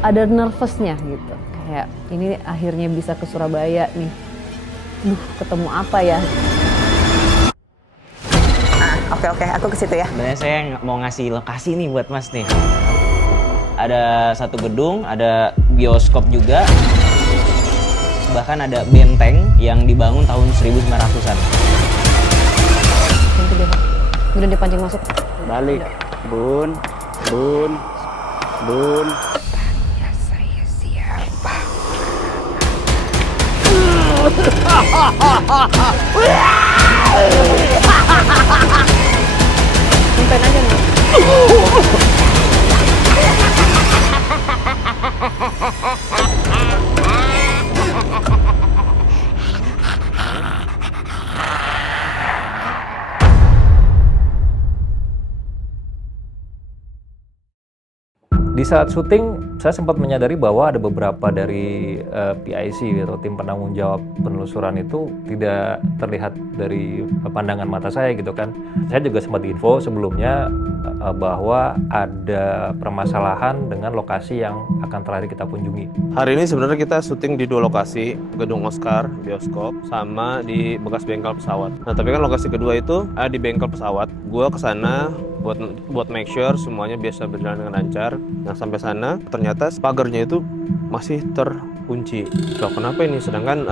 ada nervousnya gitu. Kayak ini akhirnya bisa ke Surabaya nih. Ketemu apa ya? Oke, aku ke situ ya. Sebenarnya saya mau ngasih lokasi nih buat Mas nih. Ada satu gedung, ada bioskop juga. Bahkan ada benteng yang dibangun tahun 1900-an. Nanti deh, udah dipancing masuk. Balik, Bun. Tanya saya siapa? Simpen aja nih. Di saat syuting, saya sempat menyadari bahwa ada beberapa dari PIC atau tim penanggung jawab penelusuran itu tidak terlihat dari pandangan mata saya gitu kan. Saya juga sempat diinfo sebelumnya bahwa ada permasalahan dengan lokasi yang akan terakhir kita kunjungi. Hari ini sebenarnya kita syuting di 2 lokasi, Gedung Oscar, bioskop, sama di bekas bengkel pesawat. Nah, tapi kan lokasi kedua itu ada di bengkel pesawat. Gua kesana buat make sure semuanya biasa berjalan dengan lancar. Nah, sampai sana ternyata pagarnya itu masih terkunci. Loh, kenapa ini? Sedangkan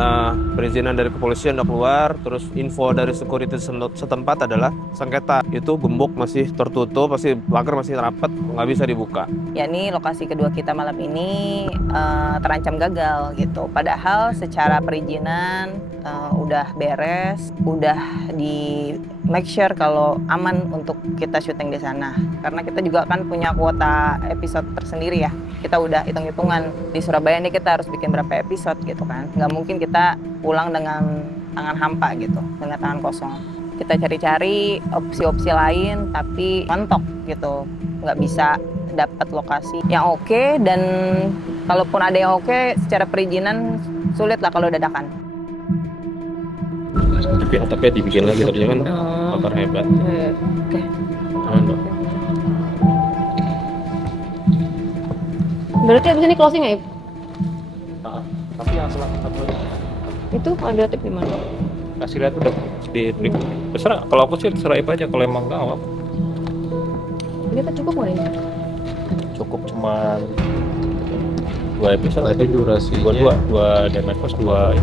perizinan dari kepolisian udah keluar, terus info dari security setempat adalah sengketa itu gembok masih tertutup, pagar masih rapat, nggak bisa dibuka. Ya, ini lokasi kedua kita malam ini terancam gagal gitu. Padahal secara perizinan udah beres, udah di make sure kalau aman untuk kita syuting di sana. Karena kita juga kan punya kuota episode tersendiri ya. Kita udah hitung-hitungan di Surabaya ini kita harus bikin berapa episode gitu kan. Nggak mungkin kita pulang dengan tangan hampa gitu, dengan tangan kosong. Kita cari-cari opsi-opsi lain tapi mentok gitu. Nggak bisa dapat lokasi yang oke, dan kalaupun ada yang oke secara perizinan sulit lah kalau dadakan. Tapi atapnya dibikin lagi ternyata kan pakar hebat. Oke. Aman, Mbak. Berarti abis ini closing ya, Ip? Tapi yang satu Itu ada tip di mana? Kasih lihat udah di terserah. Kalau aku sih terserah Ip aja, kalau emang enggak apa. Ini kan cukup nggak ini? Cukup cuman 2 episode. Tadi durasinya 2 Demetkos 2.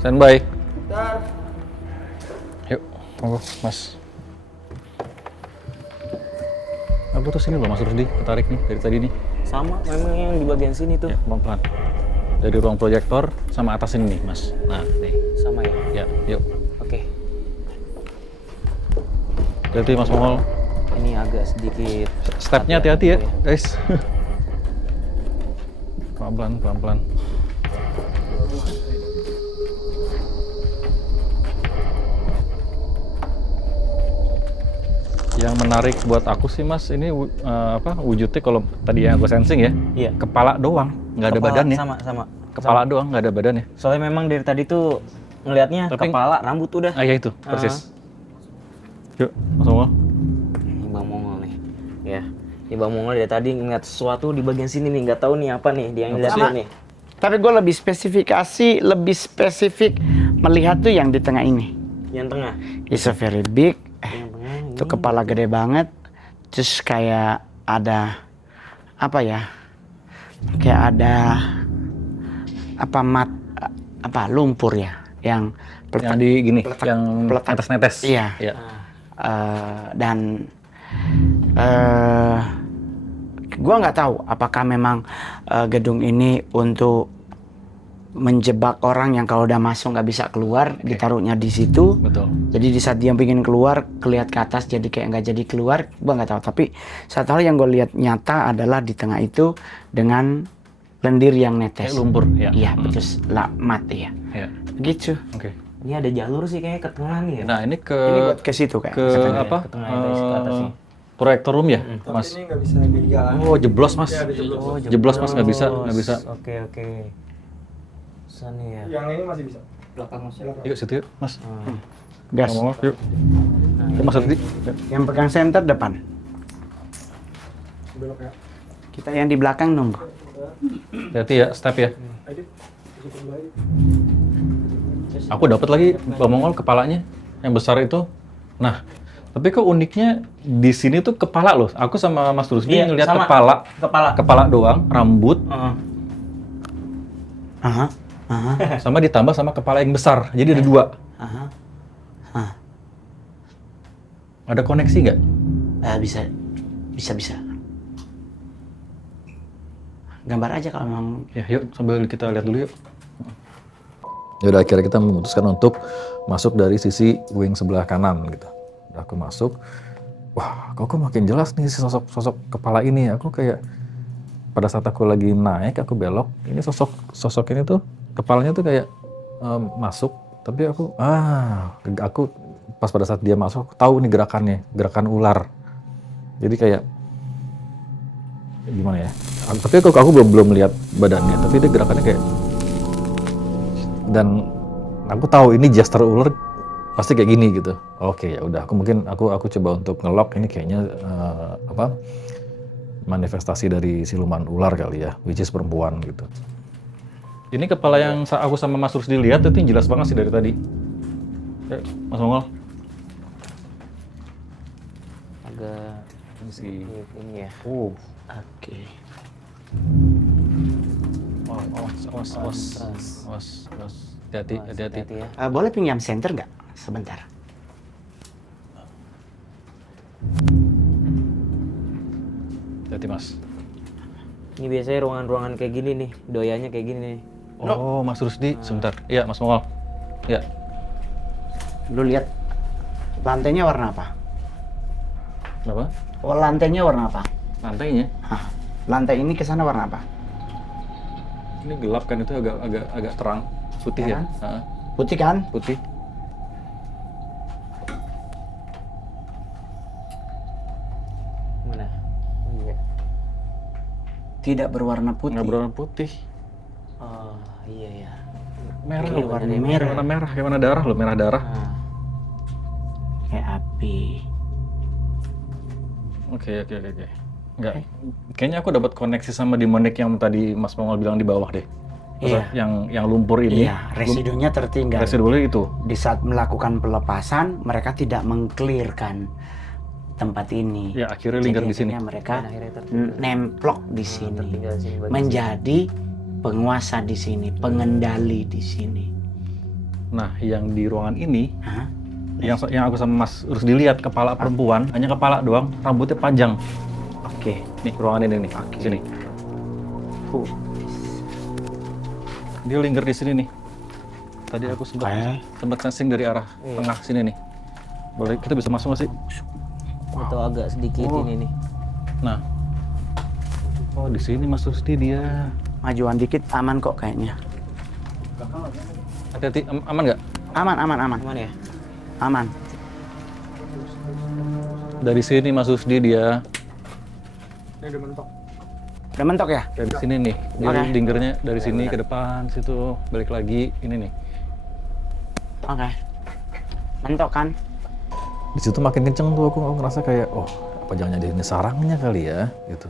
Standby. Yuk, tunggu, Mas. Aku tuh sini loh, Mas Rusdi, ketarik nih dari tadi nih. Sama, memang yang di bagian sini tuh. Ya, pelan-pelan. Dari ruang proyektor sama atas ini nih, Mas. Nah, nih. Sama ya? Ya, yuk. Oke. Hati-hati, Mas Mongol. Ini agak sedikit... Stepnya hati-hati ya, guys. Pelan-pelan, pelan-pelan. Yang menarik buat aku sih Mas, ini wujudnya kalau tadi yang aku sensing ya, Iya. kepala doang, nggak ada badannya. Sama. Kepala doang, nggak ada badannya. Soalnya memang dari tadi tuh ngelihatnya kepala, rambut udah. Ah ya itu, persis. Yuk, Mas Mongol. Ini Bang Mongol nih. Ya, ini Bang Mongol dari tadi ngeliat sesuatu di bagian sini nih, nggak tahu nih apa nih dia ngeliat nih. Tapi gue lebih spesifik melihat tuh yang di tengah ini. Yang tengah. It's a very big. Yang tengah. Itu kepala gede banget. Terus kayak ada apa ya? kayak ada lumpur ya yang Yang di gini, peletak- yang peletak. netes-netes. Iya. Iya. Dan gua nggak tahu apakah memang gedung ini untuk menjebak orang yang kalau udah masuk nggak bisa keluar, ditaruhnya di situ. Betul. Jadi di saat dia pengen keluar, kelihat ke atas jadi kayak nggak jadi keluar, gua nggak tahu. Tapi satu hal yang gue lihat nyata adalah di tengah itu dengan lendir yang netes. Kayak lumpur, ya. Iya, betul. Mat ya. Iya. Gitu. Oke. Ini ada jalur sih kayaknya ke tengah nih ya. Nah, ini ke Ini buat ke situ kayak. ke katanya. apa? Ke tengah itu, ke atasnya. Proyektor room ya, Mas? Ini nggak bisa dijalan. Oh, jeblos, Mas. Oh, Jeblos, Mas, nggak bisa. Oke. Sana ya. Yang ini masih bisa. Belakang masih. Yuk situ yuk, Mas. Gas. Ngomong, yuk. Yuk, Mas Ardi. Yang pegang center depan. Belok ya. Kita yang di belakang nunggu. Hati ya, step ya. Ayo, cukup lagi. Aku dapat lagi Bang Mongol kepalanya yang besar itu. Nah, tapi kok uniknya di sini tuh kepala loh. Aku sama Mas Rusdi Iya, ngeliat sama. kepala doang, rambut, Aha. Aha. sama ditambah sama kepala yang besar. Jadi ada dua. Aha. Ada koneksi nggak? Bisa. Gambar aja kalau memang. Ya, yuk sambil kita lihat dulu yuk. Yaudah, akhirnya kita memutuskan untuk masuk dari sisi wing sebelah kanan gitu. Udah aku masuk, wah kok makin jelas nih si sosok kepala ini. Aku kayak pada saat aku lagi naik, aku belok, ini sosok ini tuh kepalanya tuh kayak masuk, tapi aku pas pada saat dia masuk, aku tahu nih gerakan ular. Jadi kayak gimana ya? Tapi aku belum lihat badannya, tapi dia gerakannya kayak, dan aku tahu ini gesture ular pasti kayak gini gitu. Oke, ya udah. Aku coba untuk ngelock ini kayaknya manifestasi dari siluman ular kali ya, which is perempuan gitu. Ini kepala yang aku sama Mas Rusdi lihat itu yang jelas banget sih dari tadi. Mas Mongol. Agak ini ya. Oke. Awas. Hati-hati. Ya. Boleh pinjam center nggak? Sebentar. Hati Mas. Ini biasanya ruangan-ruangan kayak gini nih, doyanya kayak gini nih. Oh, Mas Rusdi, sebentar. Iya, Mas Mongol. Ya. Lu lihat lantainya warna apa? Apa? Oh, lantainya warna apa? Lantainya? Hah. Lantai ini ke sana warna apa? Ini gelap kan, itu agak terang, putih ya? Ya kan? Heeh, Putih kan? putih. Mana? Oh iya. Tidak berwarna putih. Nggak berwarna putih. Oh iya ya. Merah Ini loh. warna Kayak merah. warna merah, kayak warna darah loh, merah darah. Nah, Kayak api. Oke. Enggak. Kayaknya aku dapat koneksi sama demonic yang tadi Mas Mongol bilang di bawah deh. Iya. Yang lumpur ini. Iya, residunya tertinggal. Residunya itu. Di saat melakukan pelepasan, mereka tidak mengklirkan tempat ini. Ya, akhirnya lingkar di sini. akhirnya mereka dan akhirnya tertinggal. nemplok di sini. Tertinggal di sini bagian Menjadi penguasa di sini, pengendali di sini. Nah, yang di ruangan ini, Hah? yang aku sama Mas Rusdi lihat kepala perempuan, hanya kepala doang, rambutnya panjang. Oke. Nih, ruangan ini nih, sini. Dia lingkar di sini nih. Tadi aku sempat sensing dari arah tengah sini nih. Boleh, kita bisa masuk nggak sih? Atau agak sedikit ini nih. Nah, oh di sini Mas Rusdi dia. Majuan dikit aman kok kayaknya. Hati-hati, aman nggak? Aman. Mana ya? Aman. Dari sini Mas Rusdi dia. Ini udah mentok. Udah mentok ya? Dari sini nih, dia Oke. lingkarnya dari sini ke depan, situ, balik lagi, ini nih. Oke. Mentok kan? Di situ makin kenceng tuh aku ngerasa kayak, oh apa jangan jadi ini sarangnya kali ya, gitu.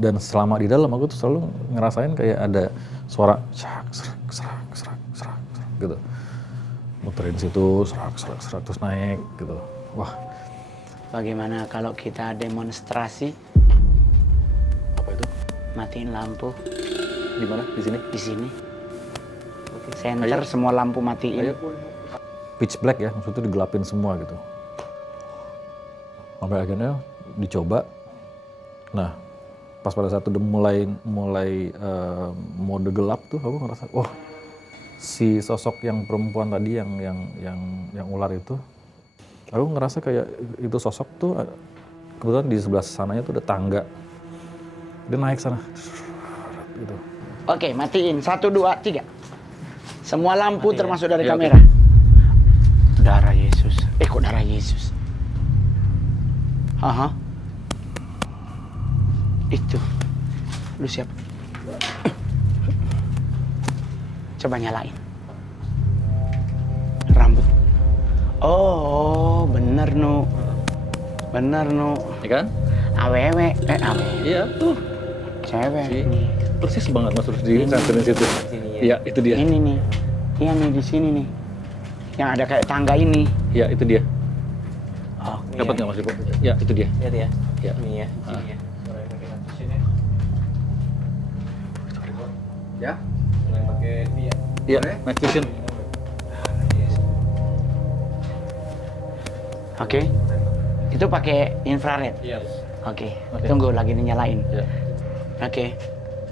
Dan selama di dalam aku tuh selalu ngerasain kayak ada suara serak, gitu. Muterin situ, serak, terus naik, gitu. Wah, Bagaimana kalau kita demonstrasi? apa itu? matiin lampu Di mana? Di sini? di sini. Center semua lampu matiin. Pitch black ya, maksudnya digelapin semua gitu. Sampai akhirnya dicoba. Nah, pas pada saat udah mulai mode gelap tuh, aku ngerasa, wah, si sosok yang perempuan tadi yang ular itu, aku ngerasa kayak itu sosok tuh kebetulan di sebelah sananya tuh ada tangga. Dia naik sana. Gitu. Oke, matiin. 1, 2, 3. Semua lampu Mati ya? termasuk dari Iya, kamera. Darah Yesus. Kok darah Yesus? Haha. Itu. Lu siap? Coba nyalain. Rambut. Oh, bener Nu. Bener Nu. Ya kan? Awewe. Awewe. Iya, tuh. Cewek Si- nih. Persis banget Mas terus di senterin situ. Iya, itu dia. Ini nih. Iya nih di sini nih. Yang ada kayak tangga ini. Iya, itu dia. Oh, Dapat nggak Mas Dipo? Iya, itu dia. Lihat ya. Iya. Ini ya, sini ya. Ya? Mulai pakai ini ya. Iya, night vision. Oke. Itu pakai infrared. Iya. Oke. Oke. Tunggu lagi dinyalain. Iya. Oke.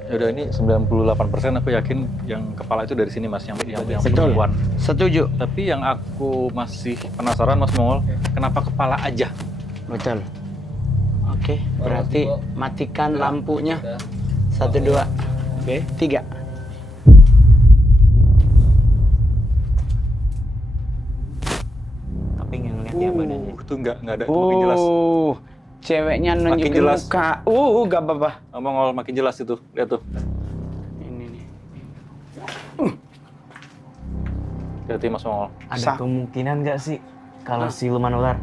Ya udah ini 98% aku yakin yang kepala itu dari sini Mas, yang Betul. perempuan. Setuju. Tapi yang aku masih penasaran Mas Mongol, kenapa kepala aja? Betul. Oke, berarti matikan lampunya. 1, 2, Oke. 3. Tapi nggak ngeliat ya badannya. Itu nggak ada, makin jelas. Ceweknya nunjukin jelas. muka. Gak apa-apa. Mongol makin jelas itu, lihat tuh. Ini nih. Hati Mas Mongol. Ada kemungkinan nggak sih kalau siluman ular?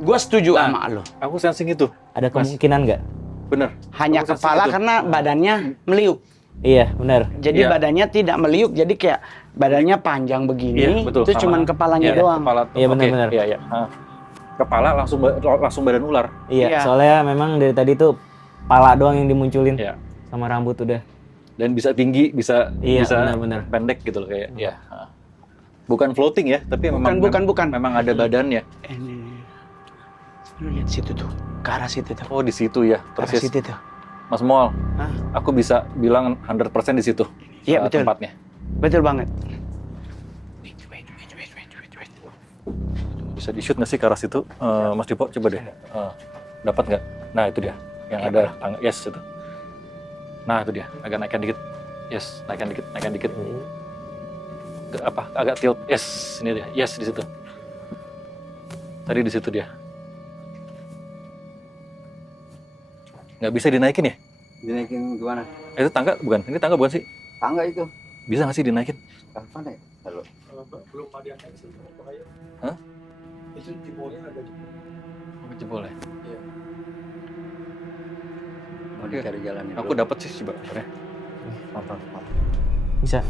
Gua setuju sama lo. Aku sensing itu. Ada Mas. kemungkinan nggak? Bener. Hanya Aku sensing kepala itu. karena badannya meliuk. Iya, benar. Jadi Iya. badannya tidak meliuk, jadi kayak badannya panjang begini. Iya, betul. Itu Sama. cuman kepalanya Iya, doang. Kepala tuh. Iya, oke. benar-benar. Iya, iya. Kepala langsung badan ular. Iya, Iya. soalnya memang dari tadi tuh pala doang yang dimunculin Iya. sama rambut udah. Dan bisa tinggi, bisa Iya, bisa benar-benar. pendek gitu loh kayak. Iya. Bukan floating ya, tapi Bukan. memang ada badannya. Ini. Lu lihat situ tuh, ke arah situ tuh. Oh, di situ ya. Ke arah Persis. situ tuh. Mas Mol, Hah? aku bisa bilang 100% di situ. Iya, betul. Tempatnya. Betul banget. Bisa di-shoot nggak sih ke arah situ? Mas Dipo, coba deh. Dapat nggak? Nah, itu dia. Yang ada tangga. Yes, itu. Nah, itu dia. Agak naikkan dikit. Yes, naikkan dikit. Agak tilt. Yes, ini dia. Yes, di situ. Tadi di situ dia. Nggak bisa dinaikin ya? Dinaikin gimana? Itu tangga bukan? Ini tangga bukan sih? Tangga itu. Bisa nggak sih dinaikin? Kapan ya? Halo. Belum ada yang sih, bahaya. Hah? Itu di bawahnya ada juga. Oh, jebol ya? Iya. Mau dicari jalannya. Aku dapat sih coba. Mantap. Bisa.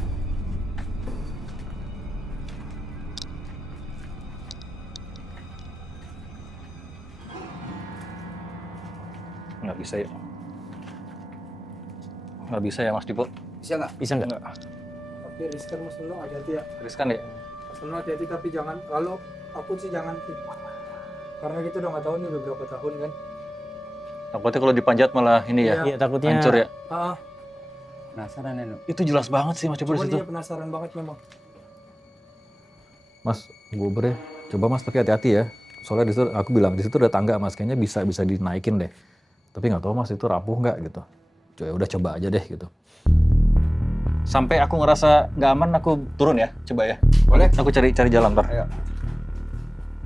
Nggak bisa ya? Nggak bisa ya Mas Dipo? Bisa nggak? Bisa nggak? Nggak. Tapi riskan Mas Nuno, hati-hati ya. Riskan ya? Mas Nuno hati-hati tapi jangan. Lalu aku sih jangan. Karena kita udah nggak tahu nih udah berapa tahun kan. Takutnya kalau dipanjat malah ini ya? Iya, takutnya Hancur ya? Penasaran ya, Itu jelas banget sih Mas Dipo di Cuman situ. dia penasaran banget memang. Mas, gue coba Mas tapi hati-hati ya. Soalnya di situ aku bilang di situ ada tangga Mas, kayaknya bisa dinaikin deh. Tapi nggak tahu Mas itu rapuh nggak gitu. Ya udah coba aja deh gitu. Sampai aku ngerasa nggak aman aku turun ya, coba ya. Boleh. Aku cari jalan ntar. Ayo.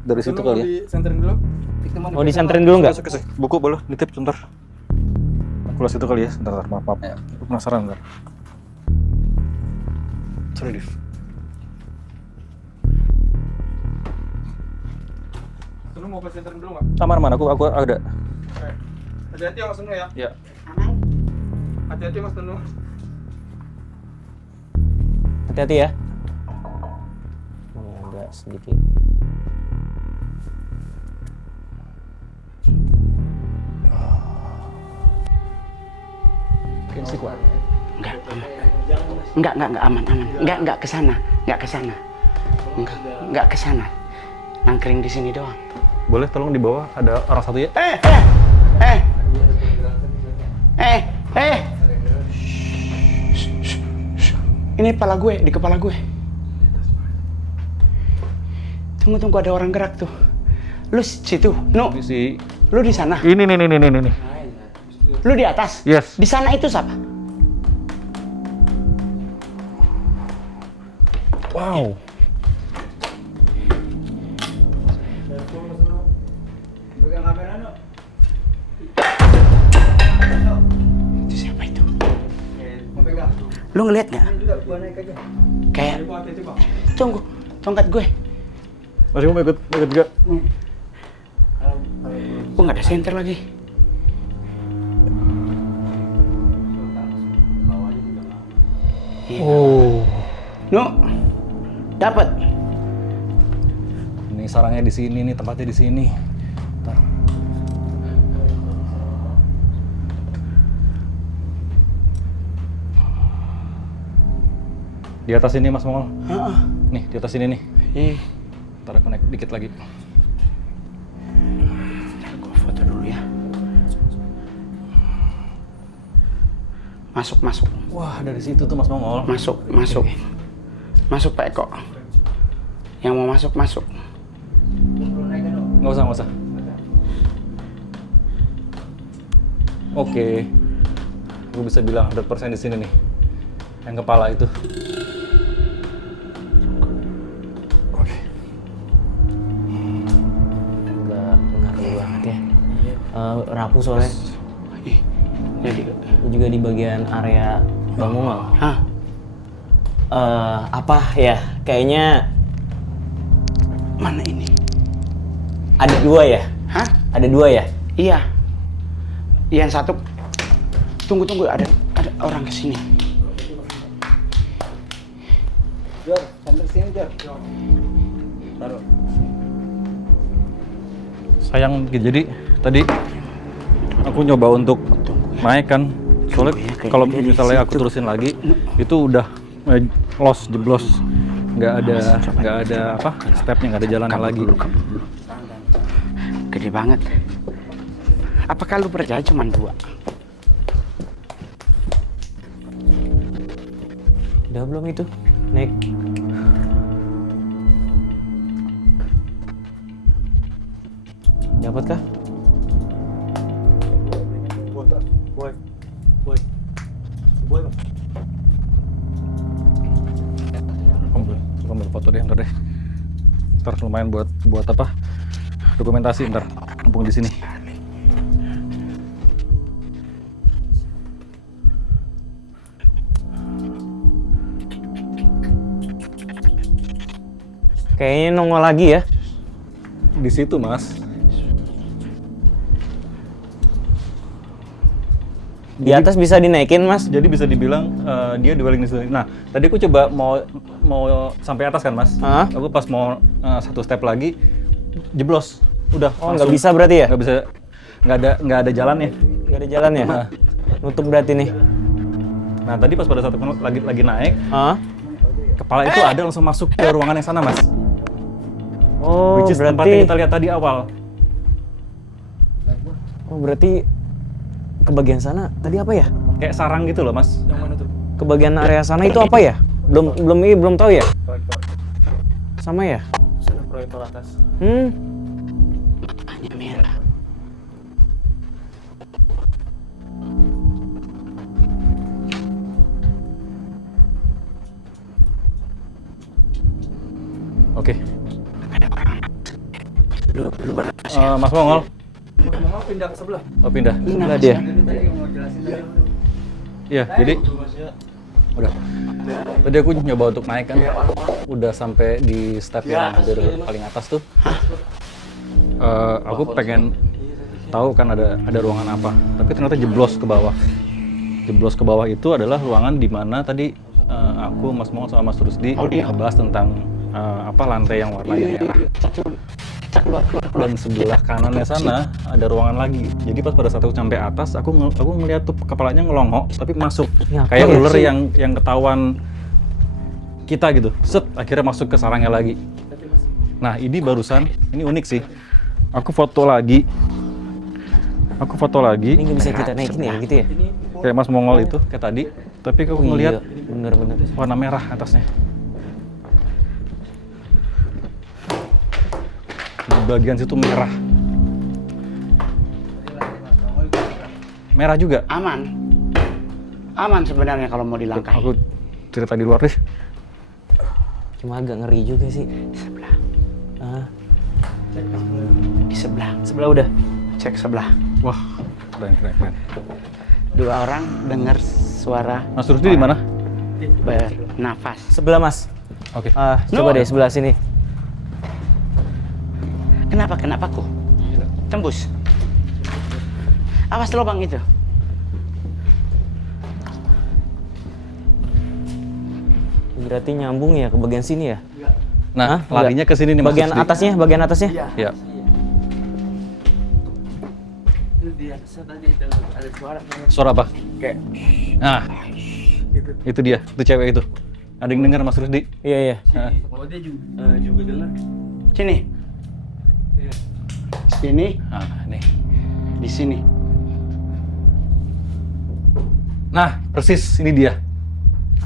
Dari situ kali ya. Disenterin dulu. mau disanterin dulu nggak? Kasih. Buku boleh nitip sebentar. Aku lihat situ kali ya, sebentar maaf. Aku penasaran ntar. Sorry Div. Nuno mau ke senterin dulu nggak? Aman, aku ada. Hati-hati ya Mas Nuno ya. Ya. Hati-hati Mas Nuno. Hati-hati ya. Ini agak sedikit. Enggak, aman. Enggak ke sana. Enggak ke sana. Nangkring di sini doang. Boleh tolong di bawah ada orang satu ya? Ini di kepala gue. Tunggu, ada orang gerak tuh. Lu situ, no. Si Lu di sana. ini. Lu di atas. Yes. Di sana itu siapa? Wow. Itu siapa itu? Lu ngeliat nggak? Kayak. Tunggu, tongkat gue. Masih mau ikut juga? Gue nggak ada senter lagi. Oh. No, dapat. Ini sarangnya di sini nih, tempatnya di sini. Bentar. Di atas ini Mas Mongol. Nih, di atas ini nih. Ntar aku naik dikit lagi. Gue foto dulu ya. Masuk. Wah, dari situ tuh Mas Mongol. Masuk. Masuk Pak Eko. Yang mau masuk. Nggak usah. Oke. Gue bisa bilang 100% di sini nih. Yang kepala itu. Oke. Udah ngeri banget ya. Rapuh soalnya. Jadi, Juga di bagian area Bang Mongol. hah? Apa ya? Kayaknya Mana ini? ada 2 ya? Hah? Ada 2 ya? Iya. Yang satu. Tunggu, ada orang kesini. Sayang, jadi tadi aku nyoba untuk naik kan. Soalnya Tunggu ya, kayak kalau dari misalnya aku situ. terusin lagi, itu udah jeblos. Nggak ada apa? Stepnya, nggak ada jalannya lagi. Kabur dulu. Gede banget. Apakah lu percaya cuma 2? Udah belum itu? Naik. Dapat kah? Ambil foto deh, ntar deh. Ntar lumayan buat apa? Dokumentasi ntar. Mumpung di sini. Kayaknya nongol lagi ya. Di situ, Mas. Di atas bisa dinaikin, Mas. Jadi bisa dibilang dia dwelling di sini. Nah, tadi aku coba mau sampai atas kan, Mas? Hah? Aku pas mau 1 step lagi jeblos. Udah. Oh, nggak bisa berarti ya? Nggak bisa. Nggak ada jalannya. Nggak ada jalan ya? Nah. Nutup berarti nih. Nah, tadi pas pada saat aku lagi naik, Hah? kepala itu ada langsung masuk ke ruangan yang sana, Mas. Oh, Which is tempat yang kita lihat tadi awal. Oh, berarti ke bagian sana tadi apa ya? Kayak sarang gitu loh, Mas. Ke bagian area sana itu apa ya? Belum tahu ya? Sama ya? Sana proyektor atas. Hanya merah. Oke. Lu bernapas. Mas Mongol. Mau pindah ke sebelah. Oh, pindah. Sebelah dia. Iya, jadi udah. Tadi aku nyoba untuk naik kan. Udah sampai di step yang hampir paling atas tuh. Aku pengen tahu kan ada ruangan apa, tapi ternyata jeblos ke bawah. Jeblos ke bawah itu adalah ruangan di mana tadi aku, Mas Mongol sama Mas Rusdi ngebahas tentang lantai yang warnanya merah. Dan sebelah kanannya sana ada ruangan lagi. Jadi pas pada saat aku sampai atas, aku ngeliat tuh kepalanya ngelongok, tapi masuk kayak ular yang ketahuan kita gitu. Set, akhirnya masuk ke sarangnya lagi. Nah ini barusan, ini unik sih. Aku foto lagi. Ini nggak bisa kita naikin ya, gitu ya? Kayak Mas Mongol itu, kayak tadi. Tapi aku ngeliat bener-bener warna merah atasnya. Di bagian situ merah. Merah juga. Aman sebenarnya kalau mau dilangkahi. Aku cerita di luar deh. cuma agak ngeri juga sih. Sebelah. Di sebelah. Sebelah udah. Cek sebelah. Wah, keren. 2 orang dengar suara Mas Rusdi di mana? bernafas. Sebelah Mas. Oke. Coba deh sebelah sini. Kenapa kok? Tembus. Awas lubang itu. Berarti nyambung ya ke bagian sini ya? Nah, larinya ke sini nih Mas Bagian Rusdi. bagian atasnya? Iya. Suara apa? Nah, itu dia, itu cewek itu. Ada yang dengar Mas Rusdi? Iya. Sini. Sini. Nah, nih. Di sini. Nah, persis ini dia.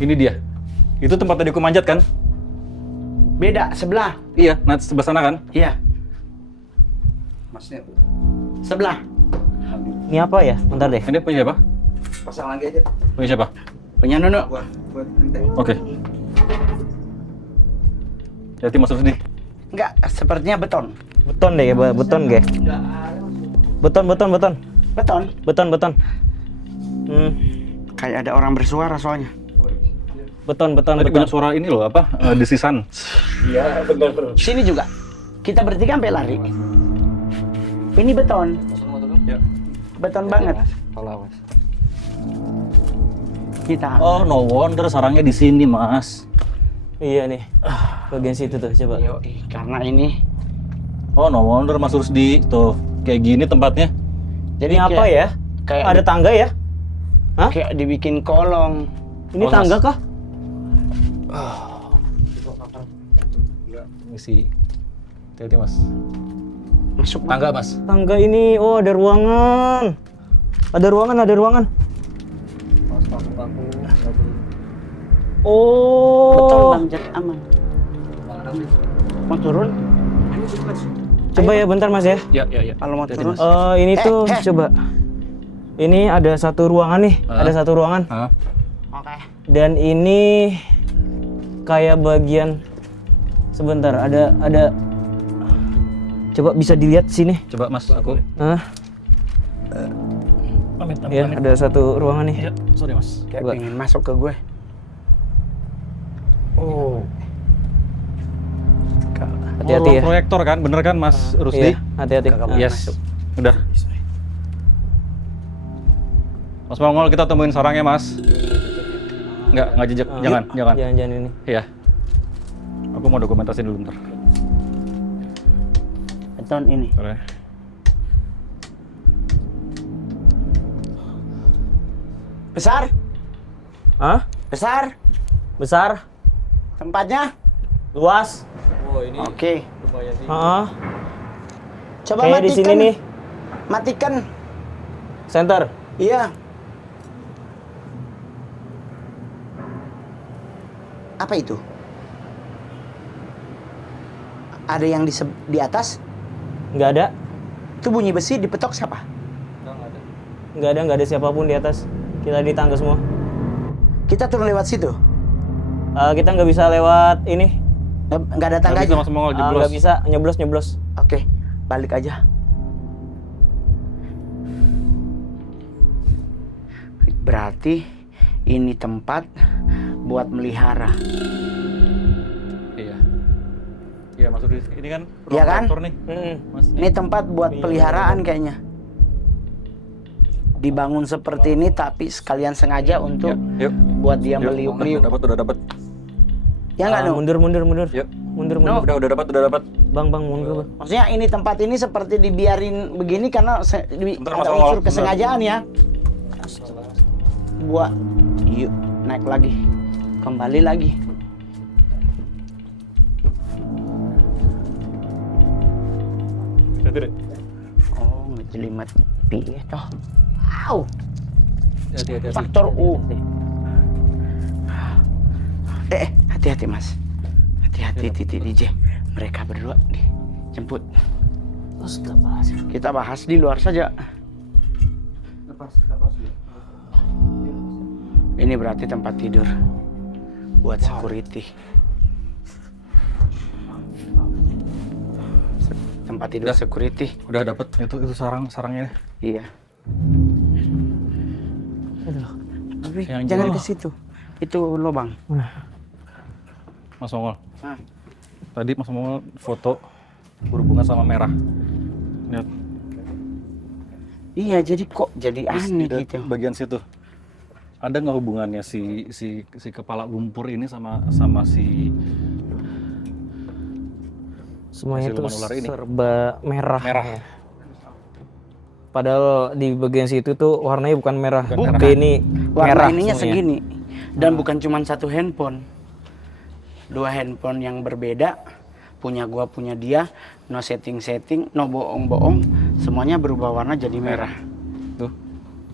Ini dia. Itu tempat tadi aku manjat kan? Beda sebelah. Iya, nah sebelah sana kan? Iya. Sebelah. Ini apa ya? Bentar deh. Ini punya siapa? Pasang lagi aja. Punya siapa? Punya Nunu. Buat nanti. Oke. Jadi Mas Rusdi. Enggak, sepertinya beton. Beton deh, beton deh. Beton. Kayak ada orang bersuara soalnya. Beton. Tadi punya suara ini loh, apa? Desisan. Iya, bener. Sini juga. Kita bertiga sampai lari. Ini beton. Ya. Beton banget. Kita. Oh, no wonder sarangnya di sini, Mas. Iya nih. Bagian situ tuh, coba. Yoi, karena ini. Oh, no wonder Mas Rusdi. Tuh, kayak gini tempatnya. Jadi Ini apa ya? Kayak Ada tangga ya? Hah? Kayak dibikin kolong. Ini tangga kah? Misi. Hati-hati, Mas. Masuk Tangga, Mas. Tangga ini, oh ada ruangan. Ada ruangan. beton Oh. Bang, jadi aman. Mau turun? Coba ya bentar Mas ya. Ya. Kalau mau turun. Ini tuh coba. Ini ada satu ruangan nih, ada satu ruangan. Oke. Dan ini kayak bagian sebentar ada coba bisa dilihat sini. Coba Mas, aku. Amit. Ya, ada satu ruangan nih. Ya, sorry Mas. Kayak Coba. pengen masuk ke gue. Oh. Hati-hati ya. Proyektor kan, bener kan Mas Rusdi? Iya, hati-hati. Yes. Udah. Mas Mongol, kita temuin sarangnya, Mas. Nggak jejak. Jangan. Jangan ini. Iya. Aku mau dokumentasi dulu bentar. Beton ini. Bentar ya. Besar? Hah? Besar? Besar? Tempatnya? Luas? Oke. Coba Kayak di sini nih. Matikan. Center. Iya. Apa itu? Ada yang di atas? Nggak ada. Itu bunyi besi dipetok siapa? Nggak ada siapapun di atas. Kita di tangga semua. Kita turun lewat situ. Kita nggak bisa lewat ini. Nggak ada tangga Nggak bisa aja. Mas Mongol jeblos. Nggak bisa nyeblos. Oke, balik aja. Berarti ini tempat buat melihara. Iya. Iya Mas Rusdi. Ini kan Iya kan? proyektor nih. Mas. Ini tempat buat peliharaan kayaknya. Dibangun seperti ini tapi sekalian sengaja untuk Yuk. buat dia meliuk-liuk. Udah dapat. Ya nggak, Nu? Mundur. Yuk. mundur. Udah dapat. Bang, mundur bang. Maksudnya ini tempat ini seperti dibiarin begini karena Bentar, ada Mas, unsur bentar. kesengajaan ya. Buat yuk naik lagi, kembali lagi. Hati-hati deh. Oh, ngejelimet piye toh. Au. Hati-hati. Faktor U. Hati-hati Mas. Hati-hati Titi DJ. Mereka berdua dijemput. Kita bahas di luar saja. Lepas. Ini berarti tempat tidur buat security. Tempat tidur security. Udah dapat itu sarangnya. Iya. Tapi Yang jangan jauh. ke situ. Itu lubang. Mas Mongol. Ah. Tadi Mas Mongol foto berhubungan sama merah. Lihat. Iya, jadi kok jadi aneh Di gitu. bagian situ. Ada nggak hubungannya si kepala lumpur ini sama si Semuanya itu siluman ular ini? serba merah. merah? Ya. Padahal di bagian situ tuh warnanya bukan merah. Bukan. Tapi ini Warna merah ininya semuanya. segini. Dan bukan cuma satu handphone. 2 handphone yang berbeda. Punya gua, punya dia. No setting, no bohong-bohong. Semuanya berubah warna jadi merah. Tuh.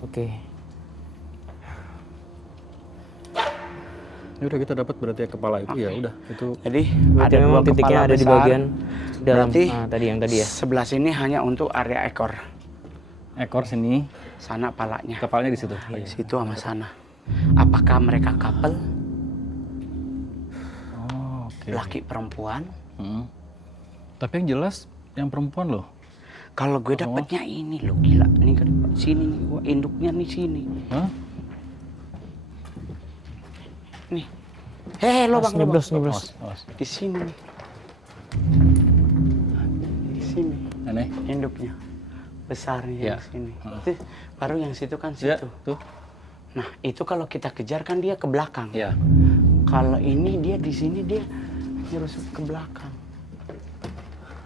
Oke. Ini udah kita dapat berarti ya kepala itu. Ya udah, itu Jadi Berarti ada memang 2 titiknya kepala ada di besar. bagian dalam. Berarti Tadi yang tadi ya. sebelah sini hanya untuk area ekor. ekor sini, Sana palanya. kepalanya di situ. Situ sama sana. Apakah mereka couple? Oh, oke. Laki perempuan? Hmm. Tapi yang jelas yang perempuan loh. Kalau gue dapetnya ini loh, gila. Nih kan sini nih, gua induknya nih sini. Hah? Nih. Hei, lubang, lubang. Nyeblos. Awas. Di sini nih. Di sini. Aneh. Induknya. Besarnya Ya. di sini. Itu baru yang situ kan Ya, situ. tuh. Nah, itu kalau kita kejar kan dia ke belakang. Ya. Kalau ini dia di sini dia nyerusut ke belakang.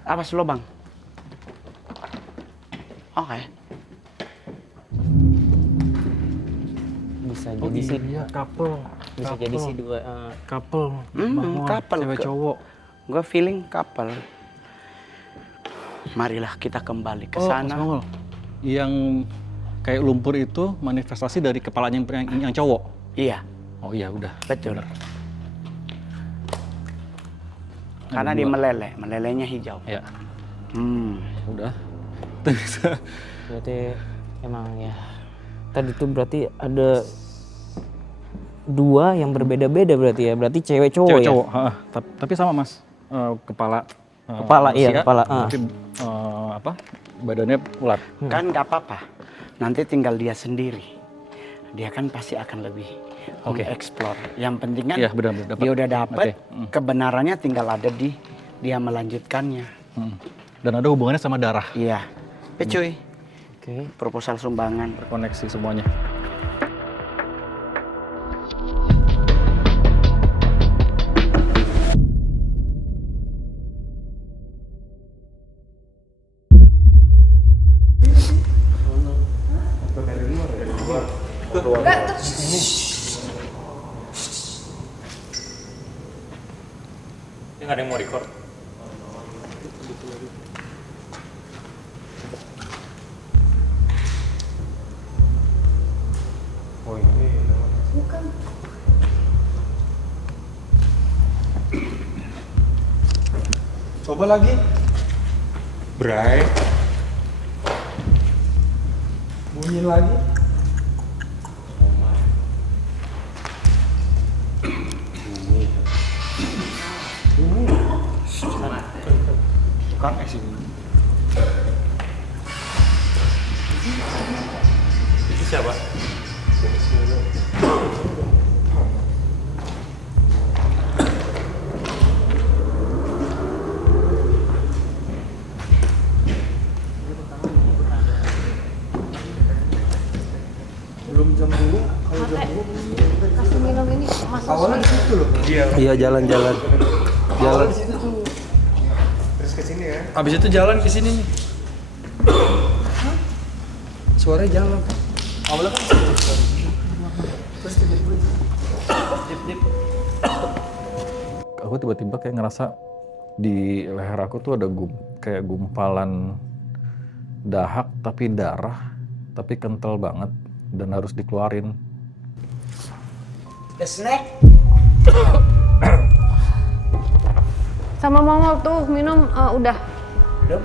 Awas lubang. Oke. Bisa jadi sih. Iya, couple. Bisa jadi sih dua. Couple. Couple. Cewek cowok. Gue feeling couple. Marilah kita kembali ke Mas sana. Mongol. Yang kayak lumpur itu manifestasi dari kepalanya yang cowok. Iya, Oh iya, udah. betul. Bener. Karena Ada dia dua. melelehnya hijau. Ya, udah. Kita bisa. Berarti emang ya. Tadi tuh berarti ada dua yang berbeda-beda berarti ya. Berarti cewek cowok Cewek ya. cowok. Tapi sama Mas. Kepala. Kepala, iya, manusia, kepala, Tapi apa? Badannya ular. Kan nggak apa-apa. Nanti tinggal dia sendiri. Dia kan pasti akan lebih Oke. mengeksplor. Yang penting kan Iya, benar-benar dapat. dia udah dapet. Oke. Kebenarannya tinggal ada di dia melanjutkannya. Dan ada hubungannya sama darah. Iya. Cuy, Oke. proposal sumbangan. Koneksi semuanya. Ini nggak ada yang mau record. Coba lagi. Bray. Bunyi lagi. Tukang es ini. Itu siapa? Belum jam 2. Kalau jam 2 Kasih minum ini masuk. awalnya di situ loh. Iya, jalan-jalan. Awalnya di situ tuh Habis itu jalan ke sini nih. Suaranya jalan. Awalnya kan terus tiba-tiba dip. Aku tiba-tiba kayak ngerasa di leher aku tuh ada kayak gumpalan dahak tapi darah, tapi kental banget dan harus dikeluarin. The snack. Sama mama tuh minum udah. Belum?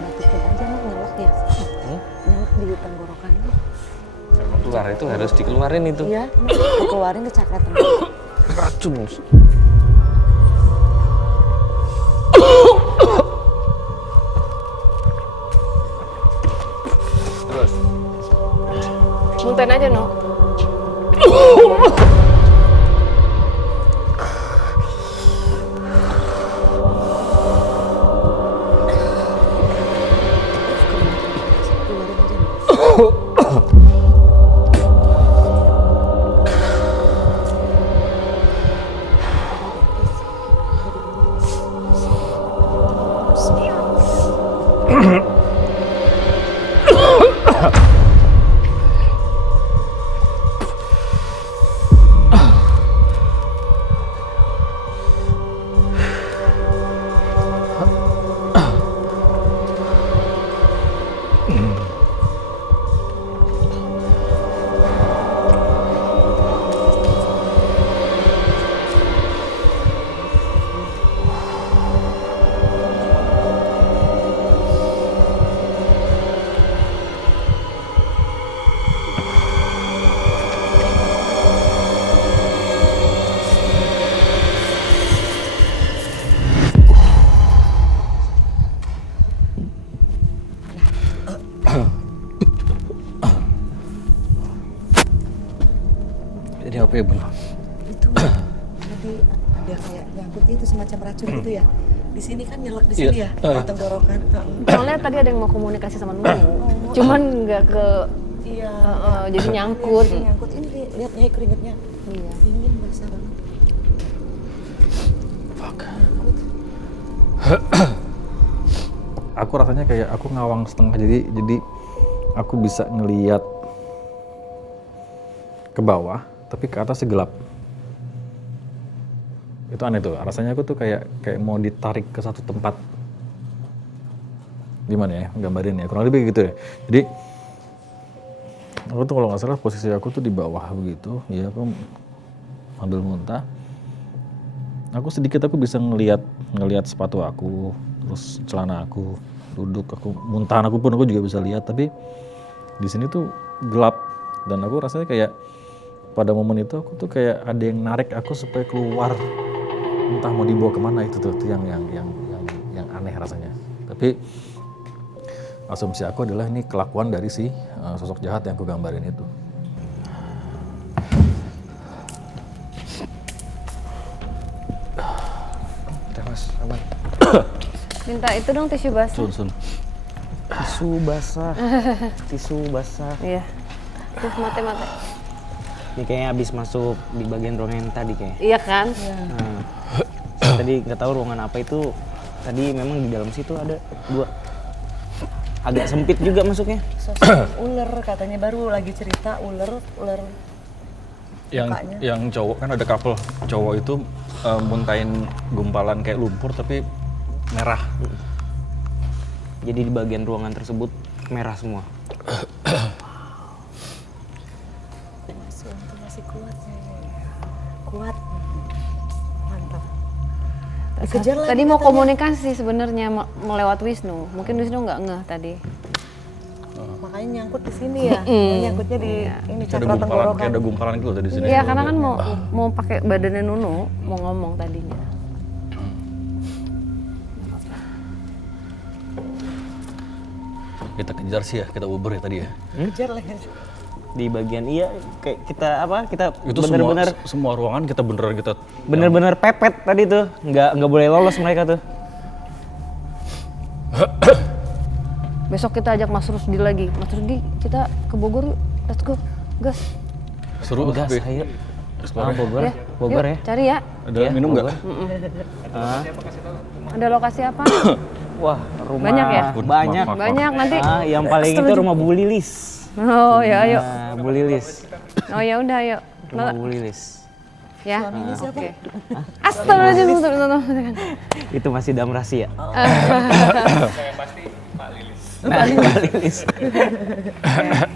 Matikan aja lo nyelok ya. Nyelok di tenggorokan ini. Keluar itu harus dikeluarin itu. Iya, keluarin ke cakra Racun. Terus. Muntahin aja no. Jadi apa ya, Bun? Itu tadi ada kayak nyangkut itu semacam racun gitu ya. Di sini kan nyelak di sini ya, di tenggorokan. Soalnya tadi ada yang mau komunikasi sama Nunu, cuman nggak ke, Iya. jadi nyangkut. Ini nyangkut ini lihat nih keringetnya. Iya. Dingin basah banget. Aku rasanya kayak aku ngawang setengah, jadi aku bisa ngeliat ke bawah, tapi ke atas gelap. Itu aneh tuh, rasanya aku tuh kayak mau ditarik ke satu tempat. Gimana ya, gambarin ya, kurang lebih gitu ya. Jadi aku tuh kalau nggak salah posisi aku tuh di bawah begitu, ya aku ambil muntah. Aku bisa ngelihat sepatu aku, terus celana aku, duduk aku, muntahan aku pun aku juga bisa lihat. Tapi di sini tuh gelap dan aku rasanya kayak pada momen itu aku tuh kayak ada yang narik aku supaya keluar, entah mau dibawa kemana. Itu tuh yang aneh rasanya. Tapi asumsi aku adalah ini kelakuan dari si sosok jahat yang aku gambarin itu. Udah Mas, aman. Minta itu dong tisu basah. Sun. Tisu basah. Iya. Terus mate. Ini kayaknya habis masuk di bagian ruangan tadi kayak. Iya kan? Nah, saya tadi nggak tahu ruangan apa itu. Tadi memang di dalam situ ada 2. Agak sempit juga masuknya. Sosok ular katanya, baru lagi cerita ular. Yang cowok kan ada couple, cowok itu muntahin gumpalan kayak lumpur tapi merah. Jadi di bagian ruangan tersebut merah semua. Masih kuat ya. Kuat. Mantap. Dikejar lagi Tadi mau katanya. komunikasi sebenarnya mau lewat Wisnu. Mungkin Wisnu nggak ngeh tadi. Makanya nyangkut di sini ya. Nyangkutnya di ini Ada cakra tenggorokan. kayak ada gumpalan gitu tadi di sini. Iya, karena kan mau pakai badannya Nunu, mau ngomong tadinya. Kita kejar sih ya, kita uber ya tadi ya. Kejar lagi. Di bagian kayak kita Itu bener-bener semua ruangan kita beneran kita bener-bener pepet tadi tuh. Nggak boleh lolos mereka tuh. Besok kita ajak Mas Rusdi lagi. Mas Rusdi, kita ke Bogor yuk. Let's go. Gas. seru Gas, tapi ayo. Explore. Bogor. Ya, Bogor yuk, ya. cari ya. Ada Ya, minum nggak? Ada lokasi apa? Wah, rumah Banyak ya? Banyak. Banyak nanti. Yang paling itu rumah Bu Lilis. Oh ya, ayo. Nah, Bu Lilis. Oh ya udah, ayo. Rumah Bu Lilis. Ya. Oke. Astagfirullahaladzim. Itu masih dalam rahasia. Pak Lilis.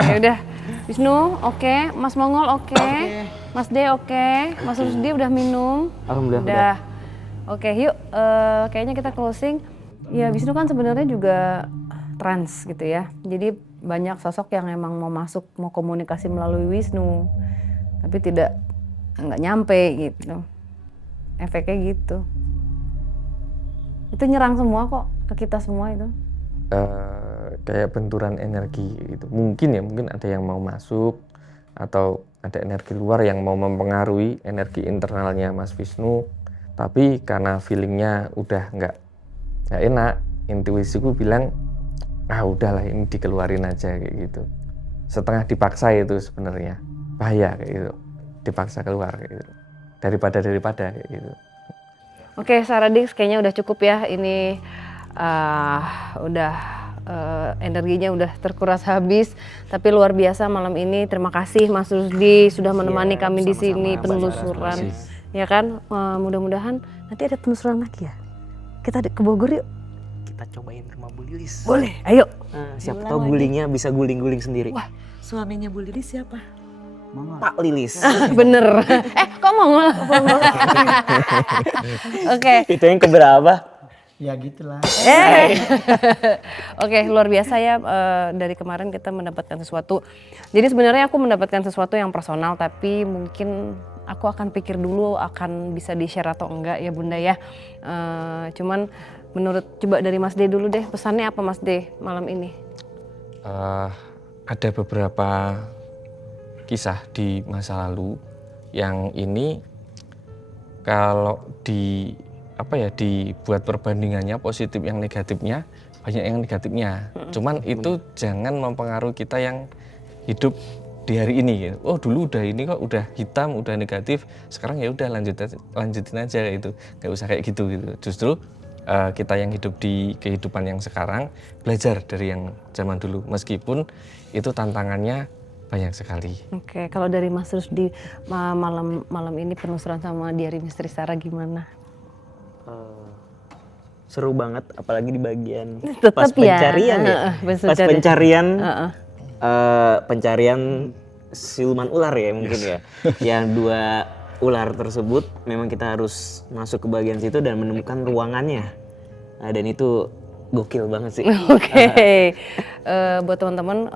Ya udah. Wisnu, oke. Mas Mongol, oke. Mas D, oke. Mas Rusdi udah minum. Alhamdulillah. Udah. Oke, yuk. Kayaknya kita closing. Ya, Wisnu kan sebenarnya juga trans gitu ya. Jadi banyak sosok yang emang mau masuk, mau komunikasi melalui Wisnu, tapi nggak nyampe gitu. Efeknya gitu. Itu nyerang semua kok ke kita semua itu. Kayak benturan energi gitu. Mungkin ada yang mau masuk atau ada energi luar yang mau mempengaruhi energi internalnya Mas Wisnu. Tapi karena feelingnya udah nggak enak, intuisiku bilang, udahlah ini dikeluarin aja kayak gitu. Setengah dipaksa itu sebenarnya bahaya kayak gitu, dipaksa keluar kayak gitu. Daripada kayak gitu. Oke, Saradix kayaknya udah cukup ya. Ini energinya udah terkuras habis. Tapi luar biasa malam ini. Terima kasih Mas Rusdi sudah menemani kami di sini penelusuran. Ya kan, mudah-mudahan nanti ada penelusuran lagi ya. Kita ke Bogor yuk. Kita cobain rumah Bu Lilis. Boleh, ayo. Siapa tahu gulingnya bisa guling-guling sendiri. Wah, suaminya Bu Lilis siapa? Pak Lilis. Bener. Kok Mongol? Oke. Itu yang keberapa? Ya gitulah. Oke, luar biasa ya. Dari kemarin kita mendapatkan sesuatu. Jadi sebenarnya aku mendapatkan sesuatu yang personal, tapi mungkin aku akan pikir dulu akan bisa di-share atau enggak ya Bunda ya. Cuman coba dari Mas D dulu deh, pesannya apa Mas D malam ini? Ada beberapa kisah di masa lalu yang ini kalau dibuat perbandingannya positif yang negatifnya, banyak yang negatifnya. Cuman itu jangan mempengaruhi kita yang hidup di hari ini gitu. Oh dulu udah ini kok udah hitam, udah negatif, sekarang ya udah lanjutin aja itu, nggak usah kayak gitu. Justru kita yang hidup di kehidupan yang sekarang belajar dari yang zaman dulu, meskipun itu tantangannya banyak sekali. Oke, kalau dari Mas Rusdi malam ini penelusuran sama Diari Misteri Sarah gimana? Seru banget, apalagi di bagian Tetep pas pencarian ya. Pas pencarian siluman ular ya mungkin ya. Yang 2 ular tersebut memang kita harus masuk ke bagian situ dan menemukan ruangannya. Dan itu gokil banget sih. Oke. Buat teman-teman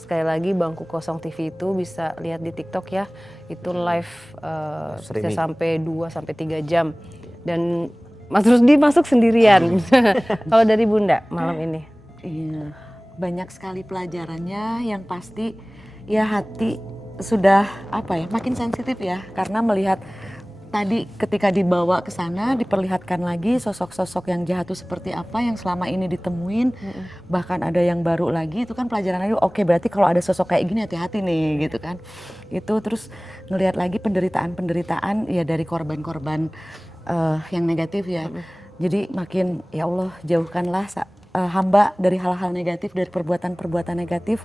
sekali lagi Bangku Kosong TV itu bisa lihat di TikTok ya. Itu live bisa sampai 2-3 jam. Dan Mas Rusdi masuk sendirian. Kalau dari Bunda malam ini? Iya, banyak sekali pelajarannya. Yang pasti ya hati sudah makin sensitif ya, karena melihat tadi ketika dibawa ke sana diperlihatkan lagi sosok-sosok yang jahat itu seperti apa yang selama ini ditemuin, bahkan ada yang baru lagi. Itu kan pelajaran lagi. Oke, berarti kalau ada sosok kayak gini hati-hati nih gitu kan. Itu terus ngelihat lagi penderitaan ya dari korban-korban yang negatif ya. Jadi makin ya Allah jauhkanlah hamba dari hal-hal negatif, dari perbuatan-perbuatan negatif.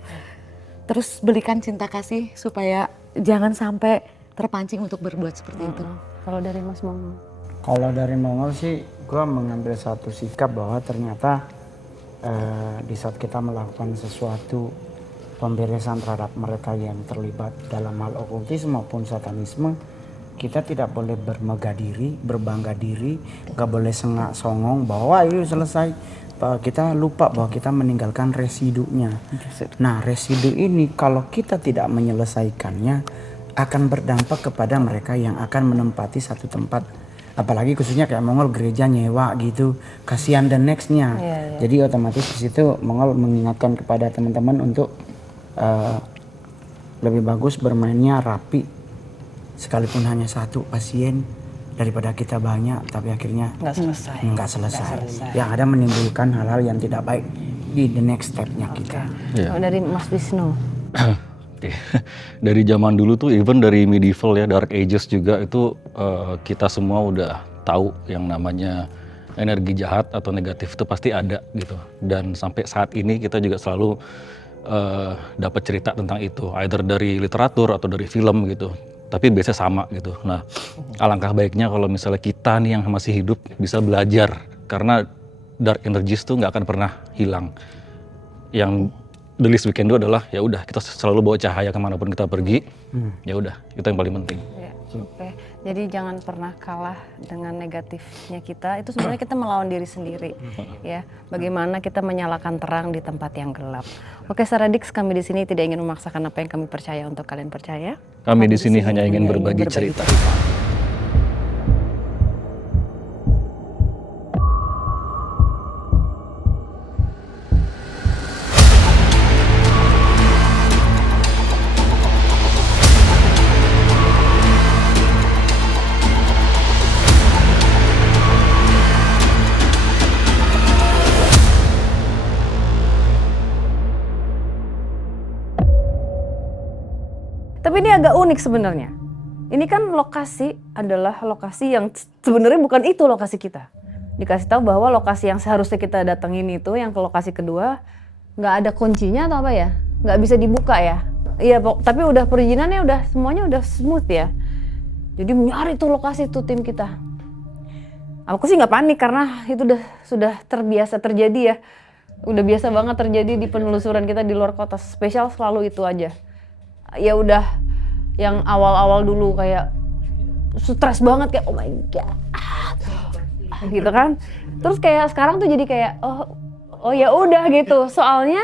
Terus belikan cinta kasih supaya jangan sampai terpancing untuk berbuat seperti itu. Kalau dari Mas Mongol? Kalau dari Mongol sih, gue mengambil satu sikap bahwa ternyata di saat kita melakukan sesuatu pemberesan terhadap mereka yang terlibat dalam hal okultisme maupun satanisme, kita tidak boleh bermegah diri, berbangga diri, gak boleh sengak songong bahwa itu selesai. Kita lupa bahwa kita meninggalkan residunya. Nah, residu ini kalau kita tidak menyelesaikannya akan berdampak kepada mereka yang akan menempati satu tempat. Apalagi khususnya kayak Mongol gereja nyewa gitu, kasihan the next-nya. Jadi otomatis di situ Mongol mengingatkan kepada teman-teman untuk lebih bagus bermainnya rapi. Sekalipun hanya satu pasien daripada kita banyak tapi akhirnya nggak selesai. Yang ada menimbulkan hal-hal yang tidak baik di the next step-nya kita. Kalau dari Mas Wisnu? ya. Dari zaman dulu tuh, even dari medieval ya, Dark Ages juga itu kita semua udah tahu yang namanya energi jahat atau negatif itu pasti ada gitu. Dan sampai saat ini kita juga selalu dapat cerita tentang itu, either dari literatur atau dari film gitu. Tapi biasanya sama gitu. Nah, alangkah baiknya kalau misalnya kita nih yang masih hidup bisa belajar, karena dark energies tuh nggak akan pernah hilang. Yang the least we can do adalah ya udah kita selalu bawa cahaya kemanapun kita pergi. Ya udah, itu yang paling penting. Ya, oke. Jadi jangan pernah kalah dengan negatifnya kita. Itu sebenarnya kita melawan diri sendiri, ya. Bagaimana kita menyalakan terang di tempat yang gelap. Oke, Saradix, kami di sini tidak ingin memaksakan apa yang kami percaya untuk kalian percaya. Kami di sini hanya ingin berbagi cerita. Tapi ini agak unik sebenarnya. Ini kan lokasi adalah lokasi yang sebenarnya bukan itu lokasi kita. Dikasih tahu bahwa lokasi yang seharusnya kita datengin itu, yang ke lokasi kedua, nggak ada kuncinya atau apa ya? Nggak bisa dibuka ya? Iya, tapi udah perizinannya udah semuanya udah smooth ya. Jadi nyari tuh lokasi tuh tim kita. Aku sih nggak panik karena itu sudah terbiasa terjadi ya. Udah biasa banget terjadi di penelusuran kita di luar kota. Spesial selalu itu aja. Ya udah yang awal-awal dulu kayak stres banget kayak oh my god gitu kan, terus kayak sekarang tuh jadi kayak oh ya udah gitu, soalnya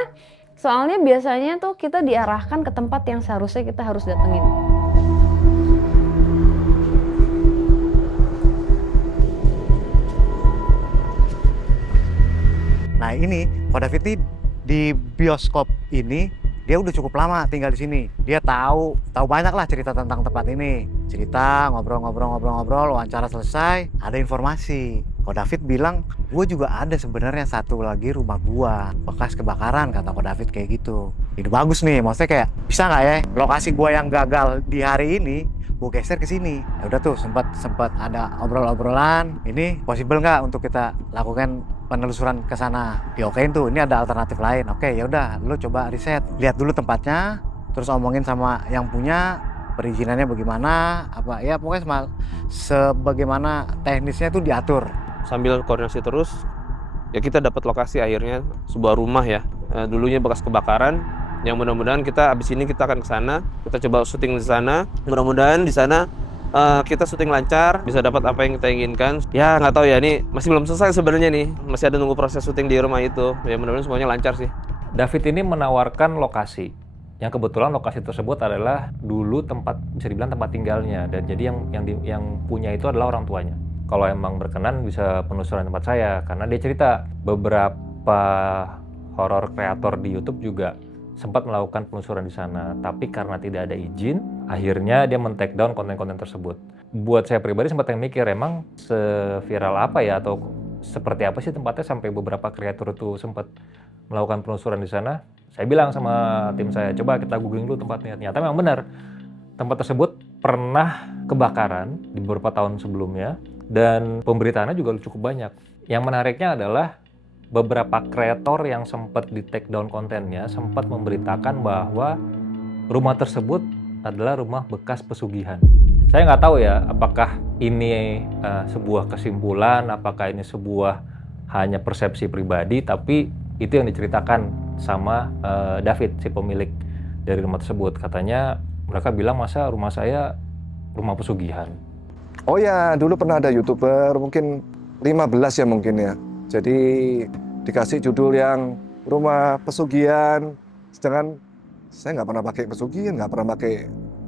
biasanya tuh kita diarahkan ke tempat yang seharusnya kita harus datengin. Nah ini Ko David nih di bioskop ini dia udah cukup lama tinggal di sini. Dia tahu banyak lah cerita tentang tempat ini. Cerita, ngobrol, wawancara selesai, ada informasi. Ko David bilang, gue juga ada sebenarnya satu lagi rumah gua bekas kebakaran, kata Ko David kayak gitu. Ini bagus nih, maksudnya kayak bisa nggak ya lokasi gua yang gagal di hari ini gue geser ke sini. Ya udah tuh sempat ada obrolan. Ini possible nggak untuk kita lakukan penelusuran ke sana? Diokein tuh, ini ada alternatif lain. Oke, ya udah, lu coba riset, lihat dulu tempatnya, terus omongin sama yang punya, perizinannya bagaimana, apa ya pokoknya sebagaimana teknisnya tuh diatur. Sambil koordinasi terus, ya kita dapat lokasi akhirnya sebuah rumah ya. Dulunya bekas kebakaran. Yang mudah-mudahan kita abis ini kita akan ke sana, kita coba syuting di sana. Mudah-mudahan di sana kita syuting lancar, bisa dapat apa yang kita inginkan. Ya nggak tahu ya, ini masih belum selesai sebenarnya nih, masih ada nunggu proses syuting di rumah itu. Ya mudah-mudahan semuanya lancar sih. David ini menawarkan lokasi, yang kebetulan lokasi tersebut adalah dulu tempat, bisa dibilang tempat tinggalnya, dan jadi yang punya itu adalah orang tuanya. Kalau emang berkenan bisa penelusuran tempat saya, karena dia cerita beberapa horor kreator di YouTube juga sempat melakukan penelusuran di sana, tapi karena tidak ada izin, akhirnya dia men-take down konten-konten tersebut. Buat saya pribadi sempat yang mikir, emang seviral apa ya, atau seperti apa sih tempatnya sampai beberapa kreator itu sempat melakukan penelusuran di sana. Saya bilang sama tim saya, coba kita googling dulu tempatnya. Ternyata memang benar, tempat tersebut pernah kebakaran di beberapa tahun sebelumnya, dan pemberitaannya juga cukup banyak. Yang menariknya adalah beberapa kreator yang sempat di take down kontennya sempat memberitakan bahwa rumah tersebut adalah rumah bekas pesugihan. Saya nggak tahu ya, apakah ini sebuah kesimpulan, apakah ini sebuah hanya persepsi pribadi, tapi itu yang diceritakan sama David, si pemilik dari rumah tersebut. Katanya mereka bilang, masa rumah saya rumah pesugihan. Oh ya, dulu pernah ada YouTuber, mungkin 15 ya mungkin ya. Jadi dikasih judul yang rumah pesugihan, sedangkan saya nggak pernah pakai pesugihan, nggak pernah pakai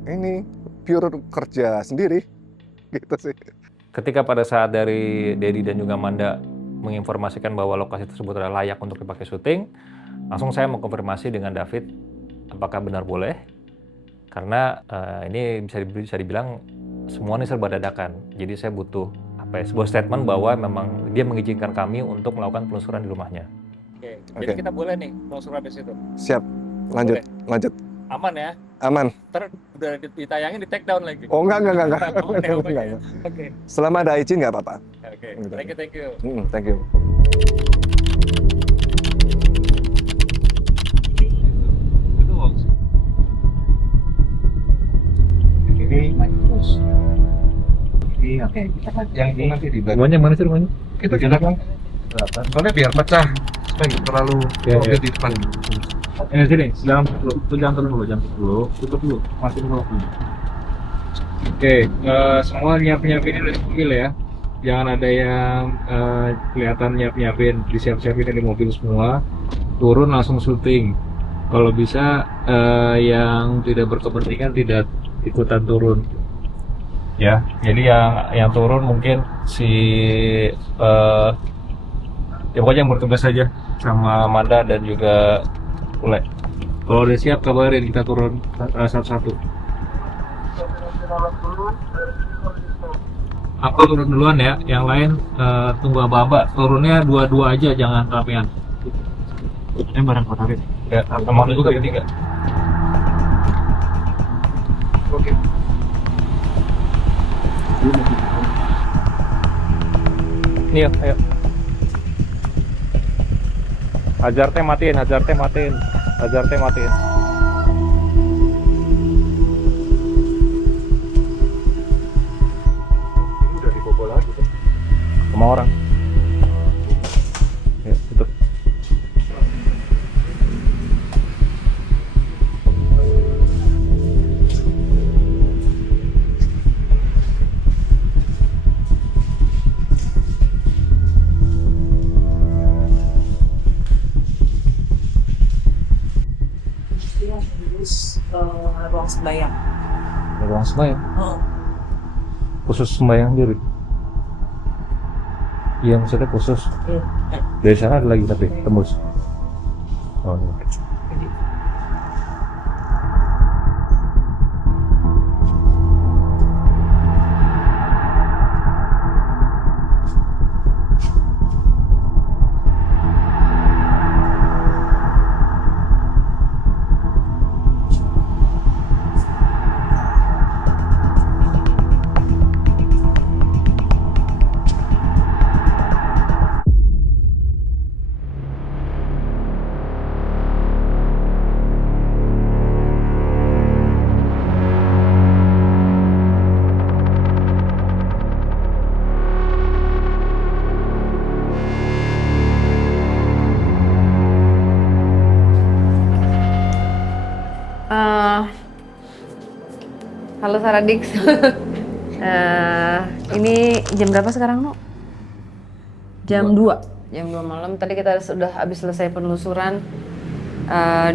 ini, pure kerja sendiri, gitu sih. Ketika pada saat dari Dedi dan juga Amanda menginformasikan bahwa lokasi tersebut adalah layak untuk dipakai syuting, langsung saya mengkonfirmasi dengan David apakah benar boleh, karena ini bisa dibilang semua ini serba dadakan. Jadi saya butuh sebuah statement bahwa memang dia mengizinkan kami untuk melakukan penelusuran di rumahnya. Oke. Jadi kita boleh nih penelusuran di situ. Siap, lanjut. Aman ya? Aman. Ntar udah ditayangin di take down lagi. Oh enggak. Oke. Selama ada izin nggak apa-apa. Oke. Gitu. Thank you. Thank you. Ini main terus. Ini oke. Yang ini nanti di belakang. Rumahnya mana sih rumahnya? Itu di belakang. Soalnya biar pecah. Supaya nggak terlalu oke di depan. Ini sini, jangan turun dulu, tutup dulu, masih dulu. Oke, semua nyiapin dari mobil ya. Jangan ada yang kelihatan nyiapin, disiap-siapin di mobil semua. Turun langsung syuting. Kalau bisa yang tidak berkepentingan tidak ikutan turun. Ya, jadi yang turun mungkin ya pokoknya yang bertugas saja sama Amanda dan juga Ule. Kalau udah siap kabarin, kita turun satu-satu. Aku turun duluan ya, yang lain tunggu aba-aba. Turunnya dua-dua aja, jangan ramean. Ini barang kota Arif. Ya, teman juga ketiga. Oke. Nih, ayo. Hajar teh matiin. Ini udah dibobol lagi tuh. Sama orang. Ya, tutup. Ruang sembayang. Ruang sembahyang. Oh. Khusus sembahyang diri. Iya, maksudnya khusus. Iya. Dari sana ada lagi tapi tembus. Oh, iya. Halo Saradix. Ini jam berapa sekarang, No? Jam 2. Jam 2 malam. Tadi kita sudah habis selesai penelusuran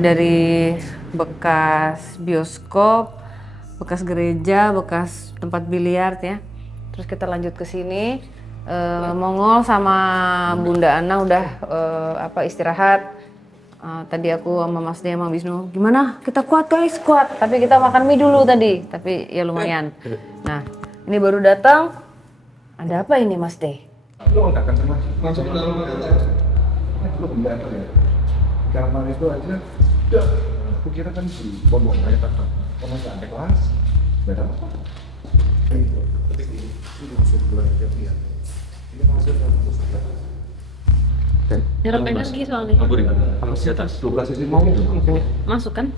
dari bekas bioskop, bekas gereja, bekas tempat biliar ya. Terus kita lanjut ke sini. Mongol sama Bunda Ana udah istirahat. Tadi aku sama Mas Dea sama Wisnu, gimana? Kita kuat guys, kuat. Tapi kita makan mie dulu tadi, tapi ya lumayan. Nah, ini baru datang. Ada apa ini Mas De? Lu nggak akan masuk ke dalam aja. Lu benar ya. Kamar itu aja. Udah. Aku kira kan si bombong kayak apa? Kamu nggak ada kelas. Beda apa? Ketik ini masuk bulan ya. Ini masuk dalam kelas. Nyerap energi soalnya. Kalau di atas 12 sisi mau Masuk kan?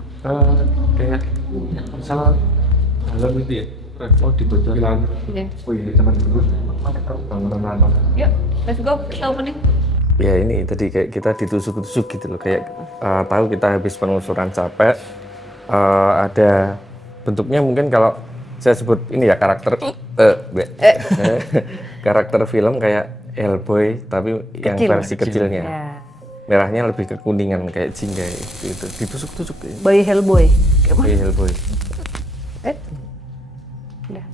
kayak salah dalam itu ya. Oh dibocorin. Iya. Oh iya teman dulu. Mana tahu bangunan. Yuk, let's go. Kita opening. Ya ini tadi kayak kita ditusuk-tusuk gitu loh, kayak tahu kita habis penelusuran capek, ada bentuknya mungkin kalau saya sebut ini ya karakter karakter film kayak Hellboy tapi yang versi kecilnya. Ya. Merahnya lebih ke kuningan kayak jingga gitu. Ditusuk-tusuk kayak. Bayi Hellboy. Bayi Hellboy. Udah.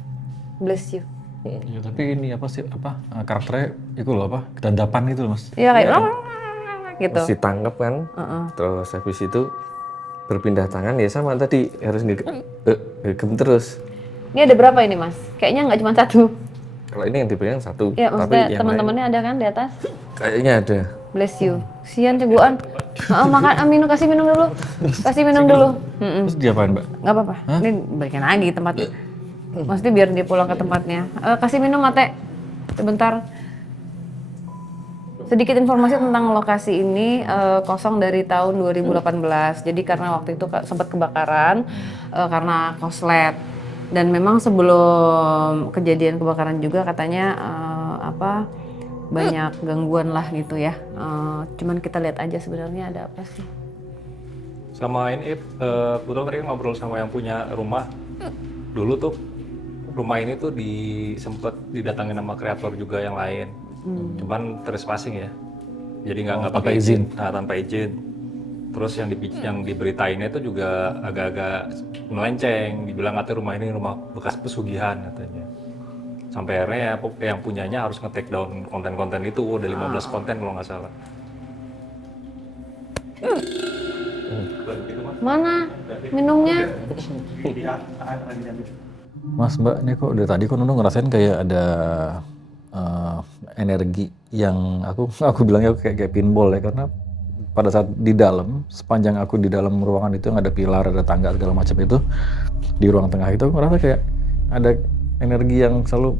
Bless you. Ya, tapi ini apa sih karakternya itu loh kedandapan itu loh Mas. Iya kayak gitu. Terus ditangkap kan. Terus habis itu berpindah tangan ya sama tadi harus digem terus. Ini ada berapa ini Mas? Kayaknya nggak cuma satu. Kalau ini yang dipegang satu. Ya maksudnya tapi teman-temannya ada kan di atas? kayaknya ada. Bless you. Sian ceguan. Makan, minum, kasih minum dulu. Kasih minum dulu. Terus diapain, Mbak? Nggak apa-apa, ini balikin lagi tempatnya. Maksudnya biar dia pulang ke tempatnya. Kasih minum, Mate. Sebentar. Sedikit informasi tentang lokasi ini, kosong dari tahun 2018. Jadi karena waktu itu sempat kebakaran karena korslet. Dan memang sebelum kejadian kebakaran juga katanya banyak gangguan lah gitu ya. Cuman kita lihat aja sebenarnya ada apa sih. Sama ini, kebetulan tadi ngobrol sama yang punya rumah. Dulu tuh rumah ini tuh sempet didatangin sama kreator juga yang lain. Cuman trespassing ya. Jadi nggak pakai izin. Nah, tanpa izin. Terus yang diberitainnya itu juga agak-agak melenceng. Dibilang katanya rumah ini rumah bekas pesugihan katanya. Sampai akhirnya yang punyanya harus nge-take down konten-konten itu. Ada 15 konten kalau nggak salah. Mana minumnya? Mas, Mbak, ini kok dari tadi kok Nunu ngerasain kayak ada energi yang aku bilangnya kayak pinball ya, karena pada saat di dalam, sepanjang aku di dalam ruangan itu yang ada pilar, ada tangga segala macam itu, di ruang tengah itu aku ngerasa kayak ada energi yang selalu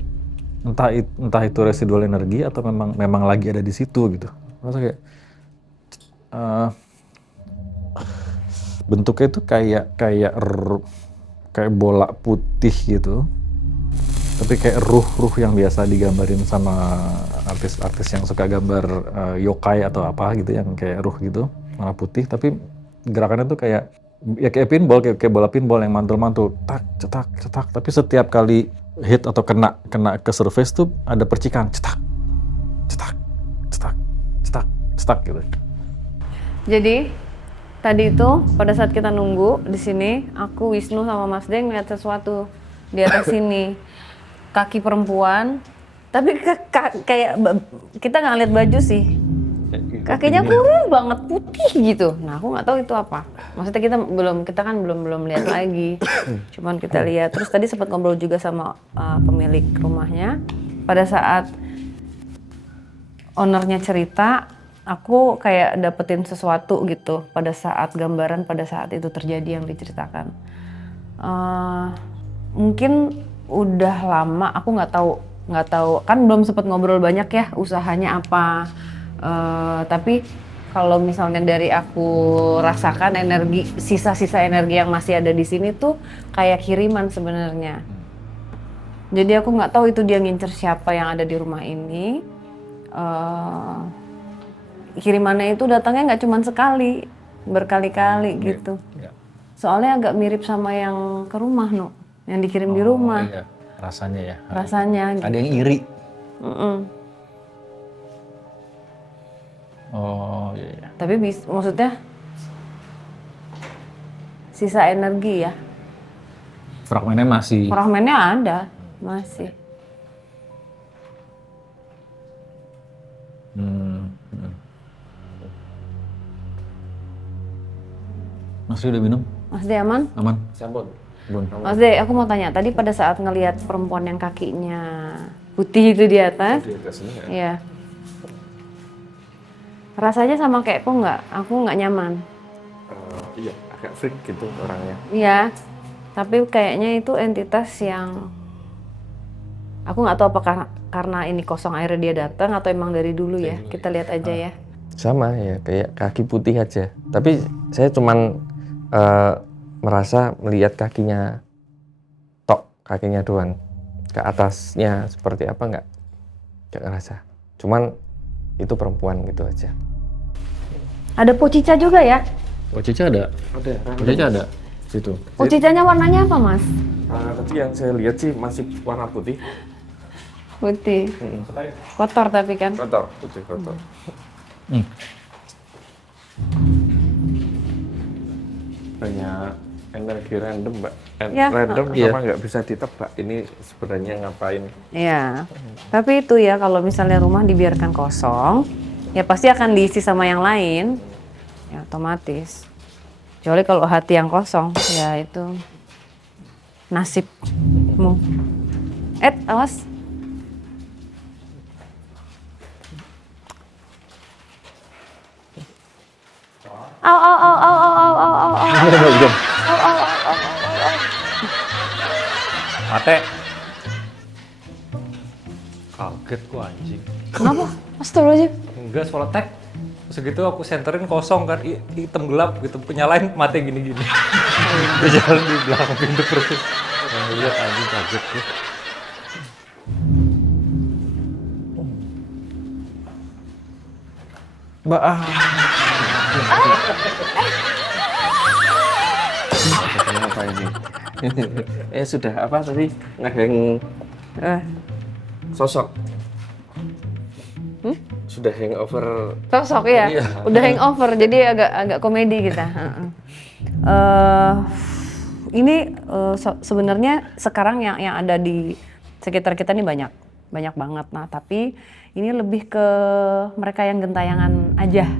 entah itu residual energi atau memang lagi ada di situ gitu. Ngerasa kayak bentuknya itu kayak bola putih gitu. Tapi kayak ruh yang biasa digambarin sama artis-artis yang suka gambar yokai atau apa gitu, yang kayak ruh gitu, warna putih. Tapi gerakannya tuh kayak pinball, kayak bola pinball yang mantul-mantul, tak, cetak, cetak. Tapi setiap kali hit atau kena ke surface tuh ada percikan, cetak, cetak, cetak, cetak, cetak gitu. Jadi tadi itu pada saat kita nunggu di sini, aku, Wisnu sama Mas Deng ngeliat sesuatu di atas sini. Kaki perempuan, tapi kayak kita nggak lihat baju sih. Kakinya kurus banget, putih gitu. Nah, aku nggak tahu itu apa. Maksudnya kita kan belum lihat lagi. Cuman kita lihat. Terus tadi sempat ngobrol juga sama pemilik rumahnya. Pada saat ownernya cerita, aku kayak dapetin sesuatu gitu pada saat gambaran, pada saat itu terjadi yang diceritakan. Mungkin udah lama, aku nggak tahu kan belum sempat ngobrol banyak ya usahanya apa. Tapi kalau misalnya dari aku rasakan energi, sisa-sisa energi yang masih ada di sini tuh kayak kiriman sebenarnya. Jadi aku nggak tahu itu dia ngincer siapa yang ada di rumah ini. Kirimannya itu datangnya nggak cuma sekali, berkali-kali gitu. Soalnya agak mirip sama yang ke rumah, No. Yang dikirim di rumah. Iya. Rasanya ya. Rasanya. Ada yang iri. Oh iya. Tapi maksudnya sisa energi ya. Fragmennya masih. Fragmennya ada, masih. Mas udah minum? Mas De aman? Aman. Sabun. Mas De, aku mau tanya, tadi pada saat ngelihat perempuan yang kakinya putih itu di atas, iya. Rasanya sama kayak aku nggak nyaman. Iya, agak freak gitu orangnya. Iya, tapi kayaknya itu entitas yang aku nggak tahu apakah karena ini kosong airnya dia datang atau emang dari dulu ya. Kita lihat aja ya. Sama ya, kayak kaki putih aja. Tapi saya cuman merasa melihat kakinya doang. Ke atasnya seperti apa nggak ngerasa. Cuman itu perempuan gitu aja. Ada pocica juga ya? Pocica ada. Pocica ada. Situ. Pocicanya warnanya apa, Mas? Tapi yang saya lihat sih masih warna putih. Putih. Kotor tapi kan? Kotor, putih kotor. Banyak energi random, Mbak. Random sama nggak bisa ditebak ini sebenarnya ngapain. Iya. Tapi itu ya kalau misalnya rumah dibiarkan kosong, ya pasti akan diisi sama yang lain. Ya otomatis. Kecuali kalau hati yang kosong, ya itu nasibmu. Awas. Au au au au au au au au au. Diam. Au au au au au. Mate. Kaget gua anjing. Kenapa? Astagfirullahaladzim. Enggak, suara tek. Terus gitu aku senterin kosong kan, hitam gelap gitu. Nyalain mati gini-gini. Dia jalan di belakang pintu persis. Lihat anjing kaget gua. Mbak Kenapa ini? Sudah apa tadi? Ngeheng sosok. Sudah hangover. Sosok ya, Iya. udah hangover jadi agak komedi kita. Ini sebenarnya sekarang yang ada di sekitar kita nih banyak banget. Nah tapi ini lebih ke mereka yang gentayangan aja.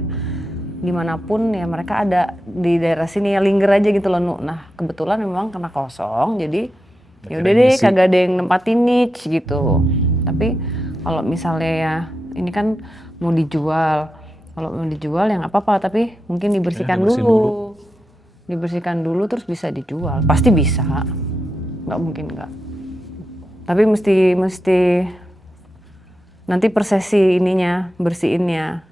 Dimanapun ya mereka ada di daerah sini ya linger aja gitu loh Nu. Nah kebetulan memang kena kosong jadi ya udah deh kagak ada yang nempatin niche gitu. Tapi kalau misalnya ya ini kan mau dijual, kalau mau dijual ya nggak apa-apa tapi mungkin dibersihkan dulu. Dibersihkan dulu terus bisa dijual, pasti bisa, nggak mungkin nggak. Tapi mesti nanti persesi ininya bersihinnya.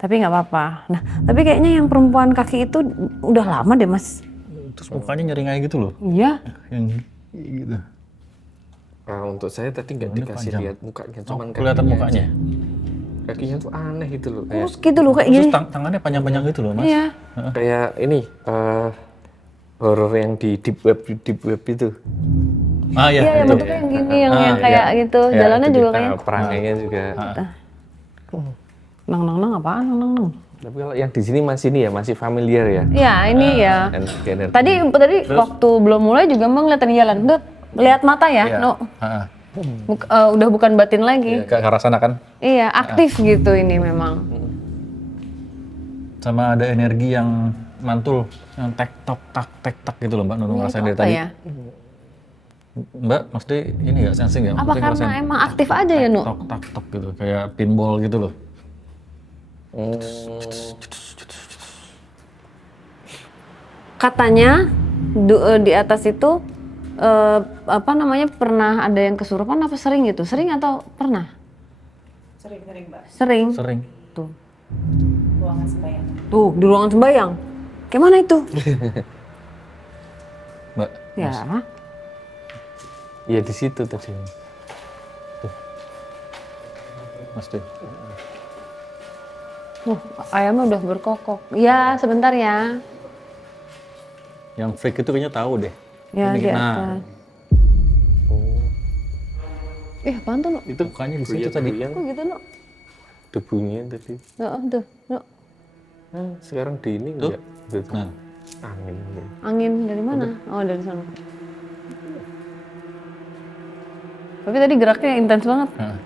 Tapi nggak apa-apa. Nah, tapi kayaknya yang perempuan kaki itu udah lama deh, Mas. Terus mukanya nyeri kayak gitu loh. Iya. Yang gitu. Nah, untuk saya tadi nggak dikasih lihat mukanya, cuman kelihatan kakinya mukanya. aja. Kakinya tuh aneh gitu loh. Terus gitu loh kayak gini. Terus tangannya panjang-panjang gitu loh, Mas. Iya. Kayak ini horor yang di deep web itu. Ah iya. Iya, yang bentuknya yang gini, yang kayak gitu. Ya, Jalannya itu juga Nah, kayak. perangainya juga. Nang apaan nang. Tapi kalau yang di sini masih ini ya, masih familiar ya. Iya, ini ya. Energi. Tadi waktu belum mulai juga Bang ngeliatin jalan. Tuh, lihat mata ya, Iya. No. Udah bukan batin lagi. Ke arah sana kan. Iya, aktif gitu ini memang. Sama ada energi yang mantul, yang tek tok gitu loh Mbak Nunung Ini ngerasain itu dari apa tadi. ya? Mbak, mesti ini nggak sensing ya? Apa karena emang aktif aja ya, Nu? Tok gitu, kayak pinball gitu loh. Katanya di atas itu apa namanya pernah ada yang kesurupan apa sering gitu? Sering atau pernah? Sering, Mbak. Sering. Sering. Tuh. Ruangan sembahyang. Tuh, di ruangan sembahyang. Kayak mana itu? Mbak. Ya. Iya di situ tadi. Mas Deh. Ayamnya udah berkokok. Ya, sebentar ya. Yang freak itu kayaknya tahu deh. Ya, Ini, di nah. atas. Apaan tuh, Nu? Itu mukanya di situ tadi. Kok gitu, Nu? Debunya tadi. Tuh, Nu. Nah, sekarang di ini Tuh. enggak. Gitu. Nah. Angin. Angin dari mana? Oh, dari sana. Tapi tadi geraknya intens banget. Nah.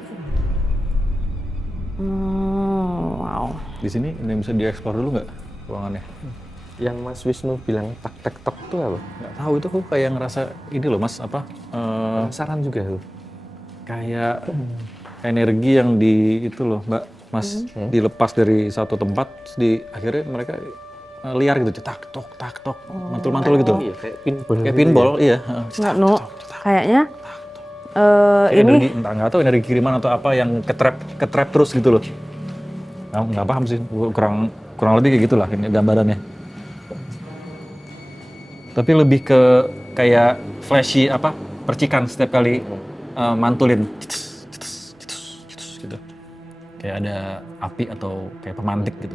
Wow. Di sini ini bisa dieksplor dulu nggak ruangannya? Yang Mas Wisnu bilang tak tok itu apa? Nggak tahu, itu aku kayak ngerasa ini loh Mas, apa? Penasaran juga tuh. Kayak energi yang di itu loh Mbak Mas, dilepas dari satu tempat, terus di akhirnya mereka liar gitu, tak tok mantul-mantul gitu. Iya, kayak pinball. Kayak pinball, iya. Nggak, Nu. Kayaknya Kayak ini energi, nggak tahu energi kiriman atau apa yang ketrap terus gitu loh. Nggak paham sih, kurang lebih kayak gitulah ini gambarannya. Tapi lebih ke kayak flashy apa percikan setiap kali mantulin, gitu. Kayak ada api atau kayak pemantik gitu.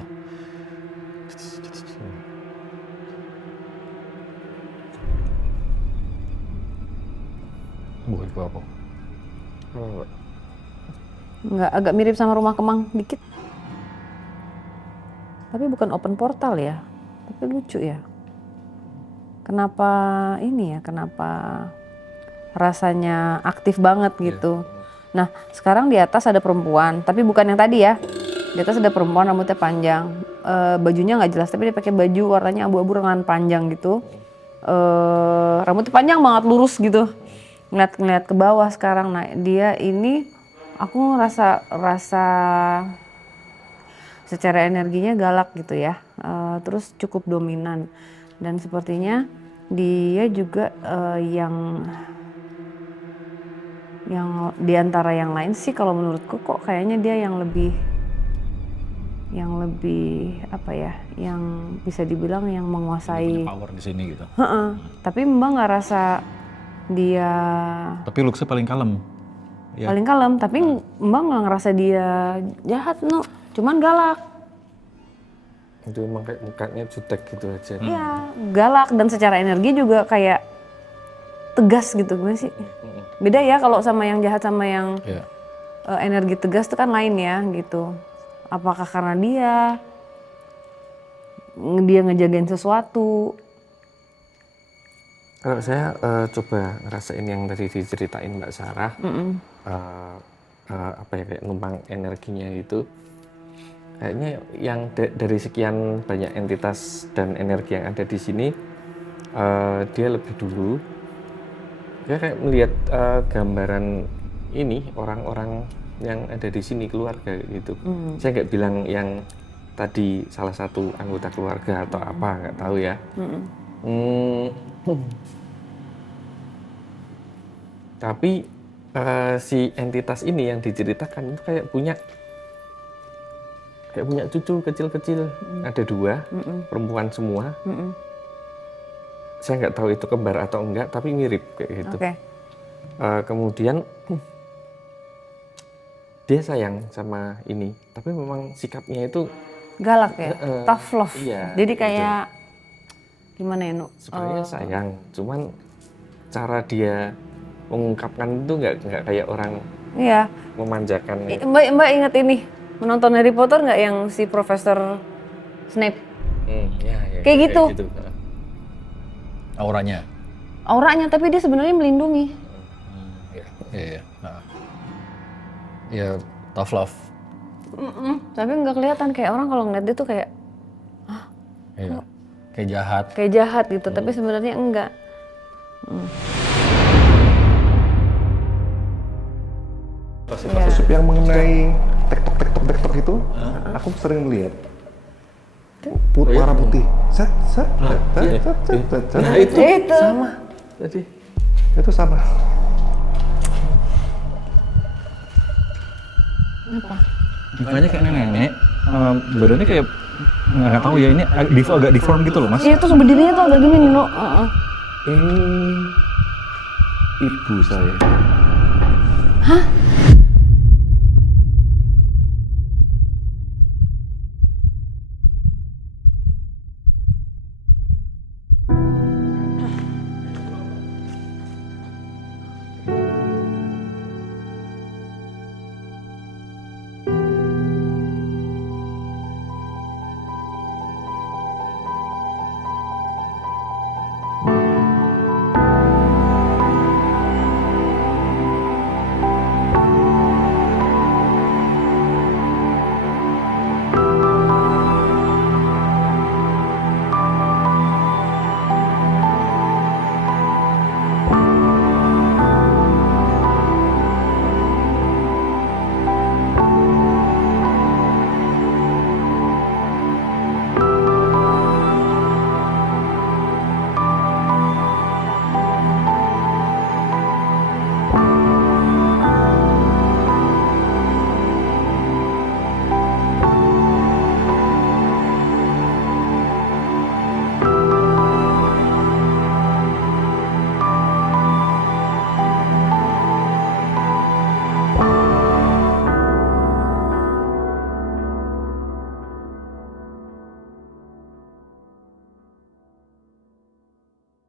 Bukan gua apa? nggak agak mirip sama rumah Kemang dikit. Tapi bukan open portal ya. Tapi lucu ya. Kenapa ini ya? Kenapa rasanya aktif banget gitu. Nah, sekarang di atas ada perempuan, tapi bukan yang tadi ya. Di atas ada perempuan rambutnya panjang. Bajunya nggak jelas, tapi dia pakai baju warnanya abu-abu lengan panjang gitu. Rambutnya panjang banget, lurus gitu. Ngeliat ke bawah sekarang. Nah, dia ini aku rasa secara energinya galak gitu ya. terus cukup dominan dan sepertinya dia juga yang diantara yang lain sih kalau menurutku kok kayaknya dia yang lebih apa ya, yang bisa dibilang yang menguasai Power di sini gitu. Tapi Mbak nggak rasa dia Tapi looks-nya paling kalem. Ya. paling kalem, tapi Mbak nggak ngerasa dia jahat, no, cuman galak. Itu emang kayak mukanya jutek gitu aja. Iya, galak dan secara energi juga kayak tegas gitu gue sih. Beda ya kalau sama yang jahat sama yang Iya. Energi tegas itu kan lain ya gitu. Apakah karena dia ngejagain sesuatu? Kalau saya coba ngerasain yang tadi diceritain Mbak Sarah, apa ya, kayak numpang energinya itu, kayaknya yang dari sekian banyak entitas dan energi yang ada di sini, dia lebih dulu, dia kayak melihat gambaran ini orang-orang yang ada di sini, keluarga gitu. Saya nggak bilang yang tadi salah satu anggota keluarga atau apa, nggak tahu ya. Tapi si entitas ini yang diceritakan itu kayak punya cucu kecil-kecil, ada 2, perempuan semua. Saya nggak tahu itu kembar atau enggak, tapi mirip kayak gitu. Kemudian dia sayang sama ini, tapi memang sikapnya itu Galak ya, tough love. Iya, Jadi kayak gimana ya, Nu? sebenarnya sayang, cuman cara dia mengungkapkan itu nggak kayak orang Iya. memanjakan. Mbak ingat ini menonton Harry Potter nggak yang si Profesor Snape? Kayak gitu. Auranya. Auranya, tapi dia sebenarnya melindungi. Iya. Nah. Ya tough love. Tapi nggak kelihatan, kayak orang kalau ngeliat dia tuh kayak Iya. Kayak jahat. kayak jahat gitu, tapi sebenarnya enggak. Kasus yang mengenai tektok itu, aku sering melihat warna putih. Nah itu sama tadi. Itu sama. Mukanya kayak nenek, badannya kayak nggak tahu ya, ini agak deform gitu loh mas. Iya, tuh berdirinya tuh agak gini nih, No. Ini ibu saya. Hah?